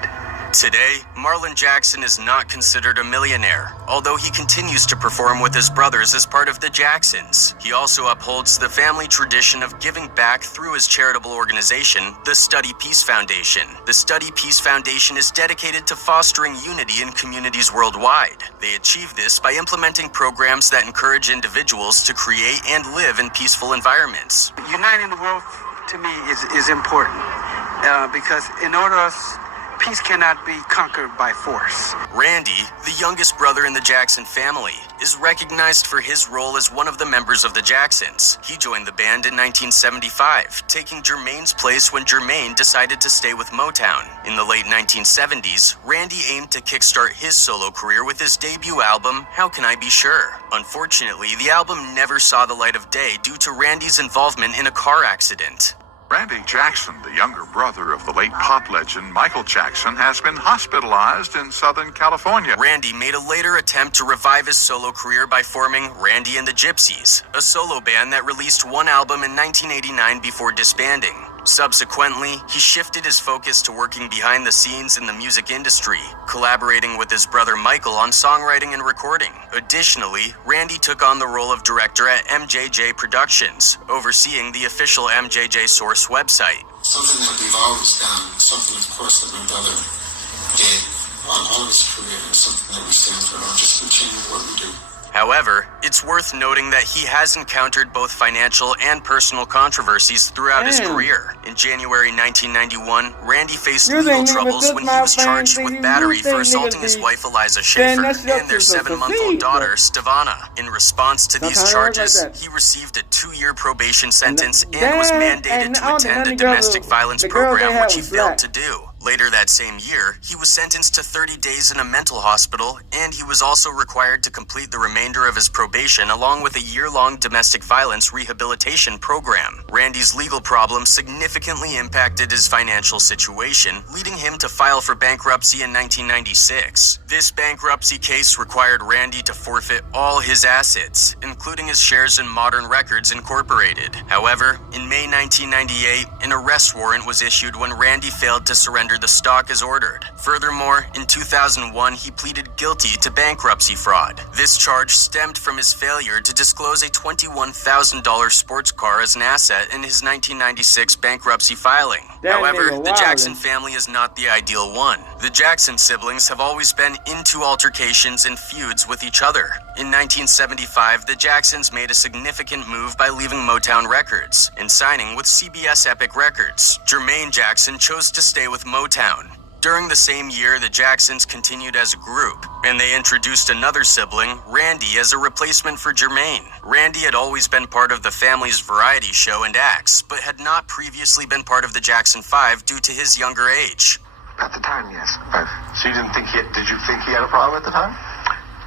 Today, Marlon Jackson is not considered a millionaire, although he continues to perform with his brothers as part of the Jacksons. He also upholds the family tradition of giving back through his charitable organization, the Study Peace Foundation. The Study Peace Foundation is dedicated to fostering unity in communities worldwide. They achieve this by implementing programs that encourage individuals to create and live in peaceful environments. Uniting the world, to me, is important because in order peace cannot be conquered by force. Randy, the youngest brother in the Jackson family, is recognized for his role as one of the members of the Jacksons. He joined the band in 1975, taking Jermaine's place when Jermaine decided to stay with Motown. In the late 1970s, Randy aimed to kickstart his solo career with his debut album, How Can I Be Sure? Unfortunately, the album never saw the light of day due to Randy's involvement in a car accident. Randy Jackson, the younger brother of the late pop legend Michael Jackson, has been hospitalized in Southern California. Randy made a later attempt to revive his solo career by forming Randy and the Gypsies, a solo band that released one album in 1989 before disbanding. Subsequently, he shifted his focus to working behind the scenes in the music industry, collaborating with his brother Michael on songwriting and recording. Additionally, Randy took on the role of director at MJJ Productions, overseeing the official MJJ Source website. Something that we've always done, something of course that my brother did on all of his career, and something that we stand for, and just continue what we do. However, it's worth noting that he has encountered both financial and personal controversies throughout his career. In January 1991, Randy faced legal troubles when he was charged with battery for assaulting his wife Eliza Schaefer and their 7-month-old daughter, Stevana. In response to these charges, he received a 2-year probation sentence and was mandated to attend a domestic violence program, which he failed to do. Later that same year, he was sentenced to 30 days in a mental hospital, and he was also required to complete the remainder of his probation along with a year-long domestic violence rehabilitation program. Randy's legal problems significantly impacted his financial situation, leading him to file for bankruptcy in 1996. This bankruptcy case required Randy to forfeit all his assets, including his shares in Modern Records Incorporated. However, in May 1998, an arrest warrant was issued when Randy failed to surrender the stock as ordered. Furthermore, in 2001, he pleaded guilty to bankruptcy fraud. This charge stemmed from his failure to disclose a $21,000 sports car as an asset in his 1996 bankruptcy filing. However, the Jackson family is not the ideal one. The Jackson siblings have always been into altercations and feuds with each other. In 1975, the Jacksons made a significant move by leaving Motown Records and signing with CBS Epic Records. Jermaine Jackson chose to stay with Motown. During the same year, the Jacksons continued as a group, and they introduced another sibling, Randy, as a replacement for Jermaine. Randy had always been part of the family's variety show and acts, but had not previously been part of the Jackson 5 due to his younger age. At the time, yes. So you did you think he had a problem at the time?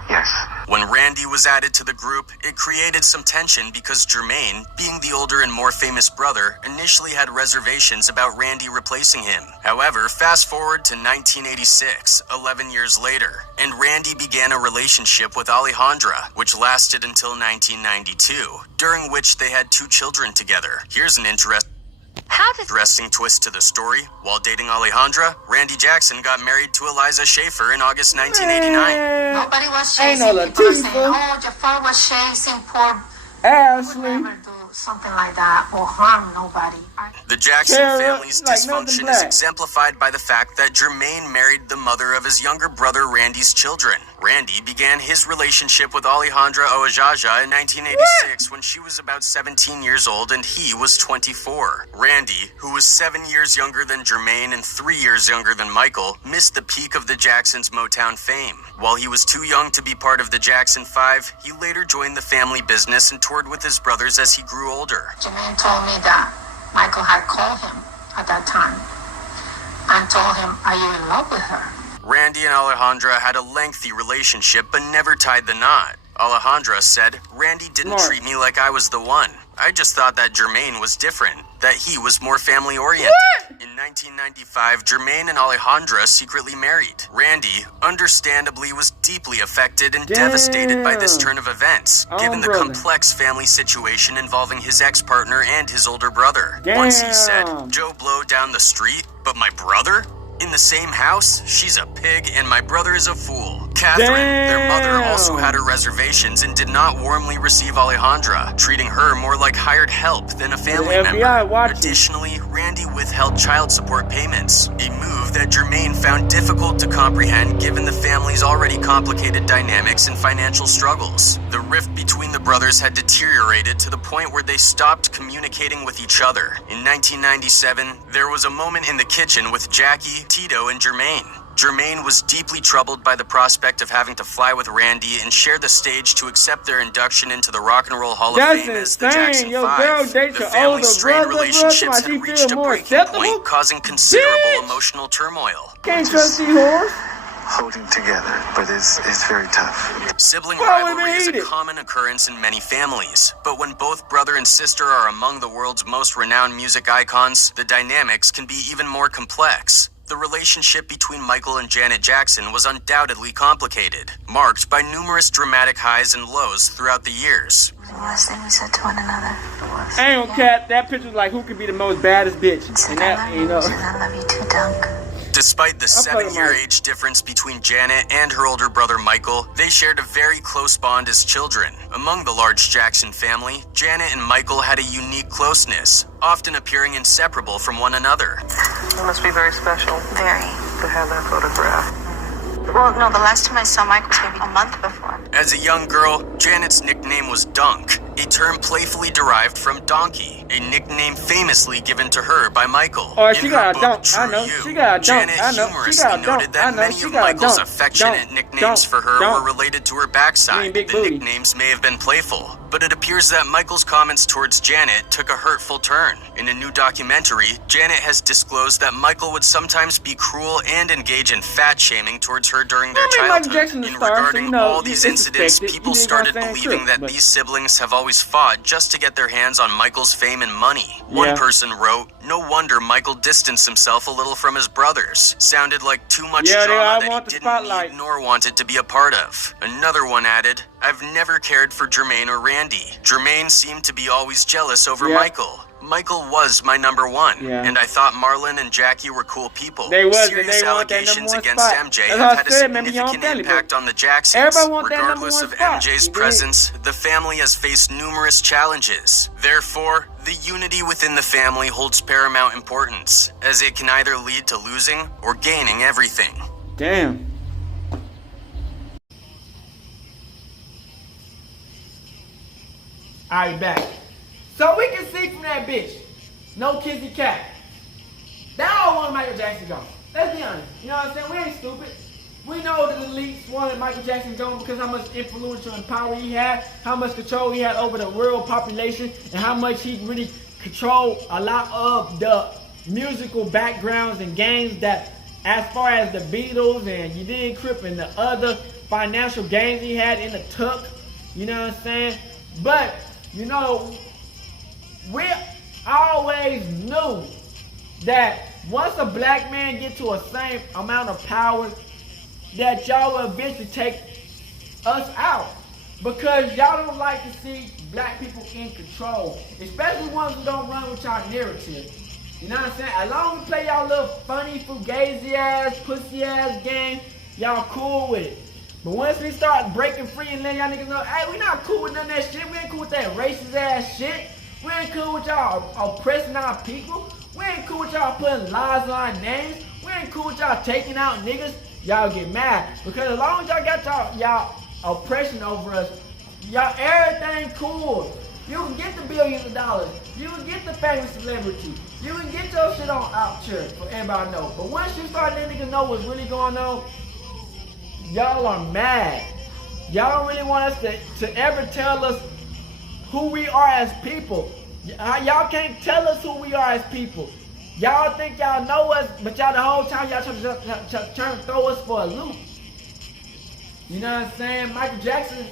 Yes. When Randy was added to the group, it created some tension because Jermaine, being the older and more famous brother, initially had reservations about Randy replacing him. However, fast forward to 1986, 11 years later, and Randy began a relationship with Alejandra, which lasted until 1992, during which they had 2 children together. Here's an interesting How did... Interesting twist to the story. While dating Alejandra, Randy Jackson got married to Eliza Schaefer in August 1989. Nobody was chasing people saying, oh, Jafar was chasing poor... Ashley. Would never do something like that or harm nobody. The Jackson family's dysfunction is exemplified by the fact that Jermaine married the mother of his younger brother Randy's children. Randy began his relationship with Alejandra Oajaja in 1986 when she was about 17 years old and he was 24. Randy, who was 7 years younger than Jermaine and 3 years younger than Michael, missed the peak of the Jacksons' Motown fame. While he was too young to be part of the Jackson 5, he later joined the family business and toured with his brothers as he grew older. Jermaine told me that Michael had called him at that time and told him, are you in love with her? Randy and Alejandra had a lengthy relationship but never tied the knot. Alejandra said, Randy didn't treat me like I was the one. I just thought that Jermaine was different, that he was more family-oriented. In 1995, Jermaine and Alejandra secretly married. Randy, understandably, was deeply affected and devastated by this turn of events, given the complex family situation involving his ex-partner and his older brother. Once he said, Joe Blow down the street, but my brother? In the same house? She's a pig and my brother is a fool. Catherine, their mother, also had her reservations and did not warmly receive Alejandra, treating her more like hired help than a family member. Additionally, Randy withheld child support payments, a move that Jermaine found difficult to comprehend given the family's already complicated dynamics and financial struggles. The rift between the brothers had deteriorated to the point where they stopped communicating with each other. In 1997, there was a moment in the kitchen with Jackie, Tito, and Jermaine. Jermaine was deeply troubled by the prospect of having to fly with Randy and share the stage to accept their induction into the Rock and Roll Hall of Fame as the Jackson 5. The family's strained relationships had reached a breaking point, causing considerable emotional turmoil. Can't trust these whores. Holding together, but it's very tough. Sibling rivalry is a common occurrence in many families, but when both brother and sister are among the world's most renowned music icons, the dynamics can be even more complex. The relationship between Michael and Janet Jackson was undoubtedly complicated, marked by numerous dramatic highs and lows throughout the years. The last thing we said to one another was, I ain't gonna cap, that picture was like, who could be the most baddest bitch? And that, you know. I love you too, Dunk. Despite the 7-year age difference between Janet and her older brother Michael, they shared a very close bond as children. Among the large Jackson family, Janet and Michael had a unique closeness, often appearing inseparable from one another. It must be very special. Very. To have that photograph. Well, no, the last time I saw Michael was maybe a month before. As a young girl, Janet's nickname was Dunk, a term playfully derived from donkey, a nickname famously given to her by Michael. Oh, she got a dunk. I know. She got a dunk. I know. She got a dunk. Noted that many of Michael's affectionate nicknames for her were related to her backside. The nicknames may have been playful, but it appears that Michael's comments towards Janet took a hurtful turn. In a new documentary, Janet has disclosed that Michael would sometimes be cruel and engage in fat shaming towards her during their childhood. In regarding all these incidents, people started believing that these siblings have always fought just to get their hands on Michael's fame and money. One person wrote, "No wonder Michael distanced himself a little from his brothers. Sounded like too much drama that he didn't need nor wanted to be a part of." Another one added, "I've never cared for Jermaine or Randy. Jermaine seemed to be always jealous over Michael. Michael was my number one, and I thought Marlon and Jackie were cool people. Serious allegations against MJ have had a significant impact on the Jacksons. Regardless of MJ's presence, the family has faced numerous challenges. Therefore, the unity within the family holds paramount importance, as it can either lead to losing or gaining everything." Damn. Alright, back. So we can see from that bitch, no kissy cat. They all want Michael Jackson gone. Let's be honest. You know what I'm saying? We ain't stupid. We know that the elites wanted Michael Jackson gone because how much influential and power he had, how much control he had over the world population, and how much he really controlled a lot of the musical backgrounds and games that, as far as the Beatles and You Did Crip and the other financial gains he had in the tuck. You know what I'm saying? But, you know, we always knew that once a black man get to a same amount of power, that y'all will eventually take us out. Because y'all don't like to see black people in control, especially ones who don't run with y'all narrative. You know what I'm saying? As long as we play y'all little funny, fugazi ass, pussy ass game, y'all cool with it. But once we start breaking free and letting y'all niggas know, hey, we not cool with none of that shit. We ain't cool with that racist ass shit. We ain't cool with y'all oppressing our people. We ain't cool with y'all putting lies on our names. We ain't cool with y'all taking out niggas. Y'all get mad. Because as long as y'all got y'all oppression over us, y'all everything cool. You can get the billions of dollars. You can get the famous celebrity. You can get your shit on out here for everybody to know. But once you start letting niggas know what's really going on, y'all are mad. Y'all don't really want us to ever tell us who we are as people. Y'all can't tell us who we are as people. Y'all think y'all know us, but y'all the whole time y'all trying to throw us for a loop. You know what I'm saying? Michael Jackson,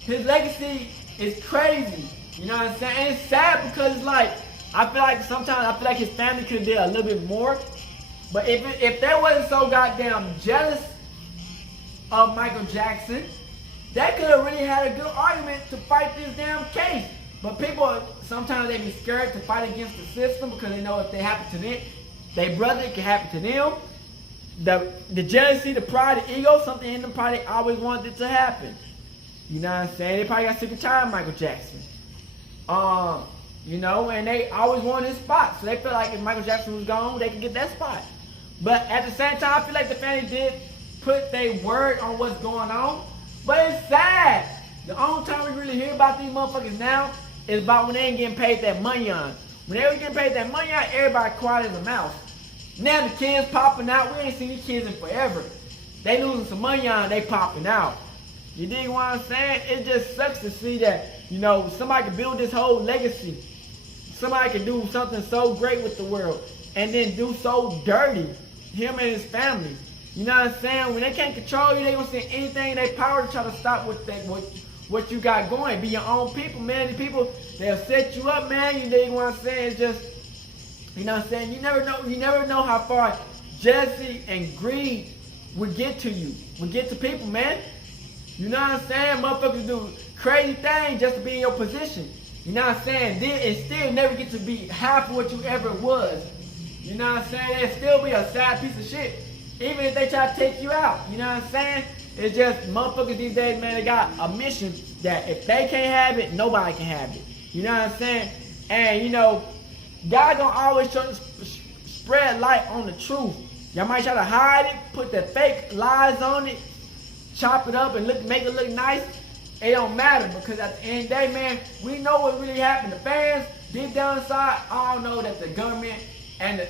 his legacy is crazy. You know what I'm saying? And it's sad because it's like, I feel like his family could have did a little bit more. But if they wasn't so goddamn jealous of Michael Jackson, they could have really had a good argument to fight this damn case. But people, sometimes they be scared to fight against the system because they know if they happen to them, their brother, it can happen to them. The jealousy, the pride, the ego, something in them probably always wanted it to happen. You know what I'm saying? They probably got sick and tired of Michael Jackson. You know, and they always wanted his spot. So they felt like if Michael Jackson was gone, they could get that spot. But at the same time, I feel like the family did put their word on what's going on. But it's sad. The only time we really hear about these motherfuckers now is about when they ain't getting paid that money on. When they were getting paid that money on, everybody quiet as a mouse. Now the kids popping out. We ain't seen these kids in forever. They losing some money on, they popping out. You dig what I'm saying? It just sucks to see that, you know, somebody can build this whole legacy. Somebody can do something so great with the world and then do so dirty, him and his family. You know what I'm saying? When they can't control you, they gonna send anything in their power to try to stop what you got going. Be your own people, man. These people, they'll set you up, man. You dig what I'm saying? It's just, you know what I'm saying? You never know how far jealousy and greed would get to you. Would get to people, man. You know what I'm saying? Motherfuckers do crazy things just to be in your position. You know what I'm saying? Then it still never get to be half of what you ever was. You know what I'm saying? It'll still be a sad piece of shit. Even if they try to take you out. You know what I'm saying? It's just motherfuckers these days, man, they got a mission that if they can't have it, nobody can have it. You know what I'm saying? And, you know, God gonna always try to spread light on the truth. Y'all might try to hide it, put the fake lies on it, chop it up and make it look nice. It don't matter because at the end of the day, man, we know what really happened. The fans, deep down inside, all know that the government and the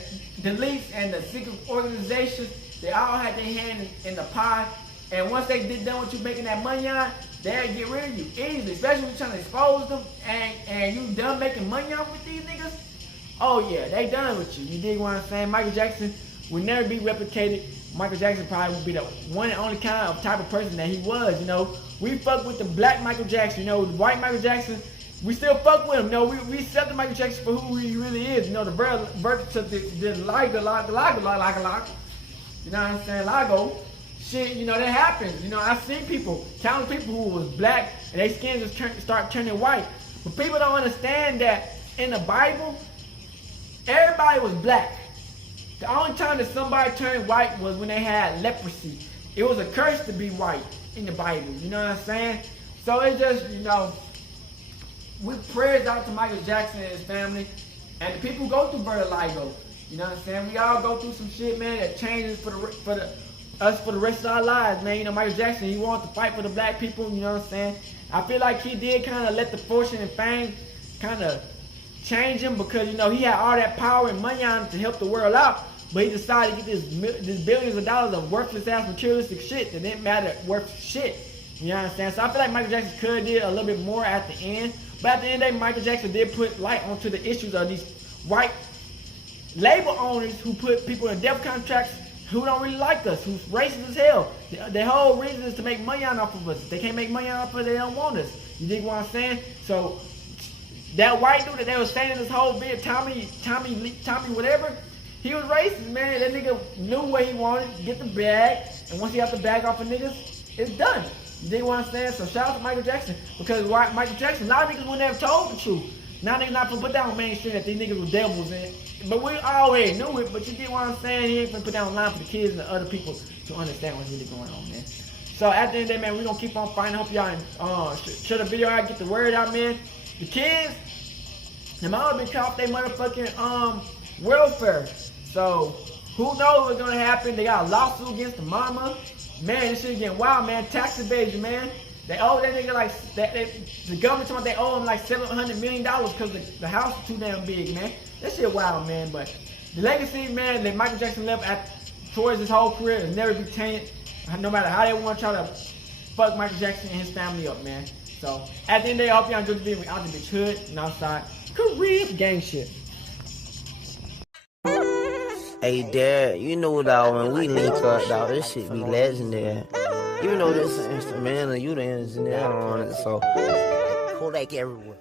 elites and the secret organizations, they all had their hand in the pie. And once they get done with you making that money on, they'll get rid of you easily. Especially when you're trying to expose them and you done making money on with these niggas. Oh yeah, they done with you. You dig what I'm saying? Michael Jackson will never be replicated. Michael Jackson probably would be the one and only kind of type of person that he was, you know. We fuck with the black Michael Jackson, you know, the white Michael Jackson. We still fuck with him, you know. We accept Michael Jackson for who he really is, you know. The birth to the Lago. You know what I'm saying? Lago. Shit, you know, that happens. You know, I've seen people, countless people who was black and their skin just start turning white. But people don't understand that in the Bible, everybody was black. The only time that somebody turned white was when they had leprosy. It was a curse to be white in the Bible. You know what I'm saying? So it's just, you know, we prayers out to Michael Jackson and his family and the people who go through vertigo. You know what I'm saying? We all go through some shit, man, that changes for the rest of our lives, man. You know, Michael Jackson, he wanted to fight for the black people. You know what I'm saying? I feel like he did kind of let the fortune and fame kind of change him because, you know, he had all that power and money on him to help the world out. But he decided to get this billions of dollars of worthless ass materialistic shit that didn't matter worth shit. You know what I'm saying? So I feel like Michael Jackson could have did a little bit more at the end. But at the end of the day, Michael Jackson did put light onto the issues of these white label owners who put people in death contracts who don't really like us, who's racist as hell. The whole reason is to make money off of us. If they can't make money off of us, they don't want us. You dig what I'm saying? So that white dude that they were saying in this whole video, Tommy whatever, he was racist, man. That nigga knew what he wanted, get the bag, and once he got the bag off of niggas, it's done. You dig what I'm saying? So shout out to Michael Jackson, because Michael Jackson, a lot of niggas wouldn't have told the truth. Now niggas not gonna put that on mainstream that these niggas were devils in. But we already knew it, but you get what I'm saying? He ain't gonna put that online for the kids and the other people to understand what's really going on, man. So at the end of the day, man, we gonna keep on fighting. Hope y'all share the video out, get the word out, man. The kids, the mom been caught they motherfucking welfare. So who knows what's gonna happen? They got a lawsuit against the mama. Man, this shit getting wild, man. Tax evasion, man. They owe that nigga like the government told they owe him like $700 million because the house is too damn big, man. That shit wild, man. But the legacy, man, that Michael Jackson left towards his whole career will never be tainted. No matter how they want to try to fuck Michael Jackson and his family up, man. So at the end of the day, I hope y'all enjoyed the video. We out the bitch hood and outside. Career gang shit. Hey, Dad, you know, dog, when we link up, dog, this shit be legendary. Even though this is instrumental, you the engineer on it, so Kodak everywhere.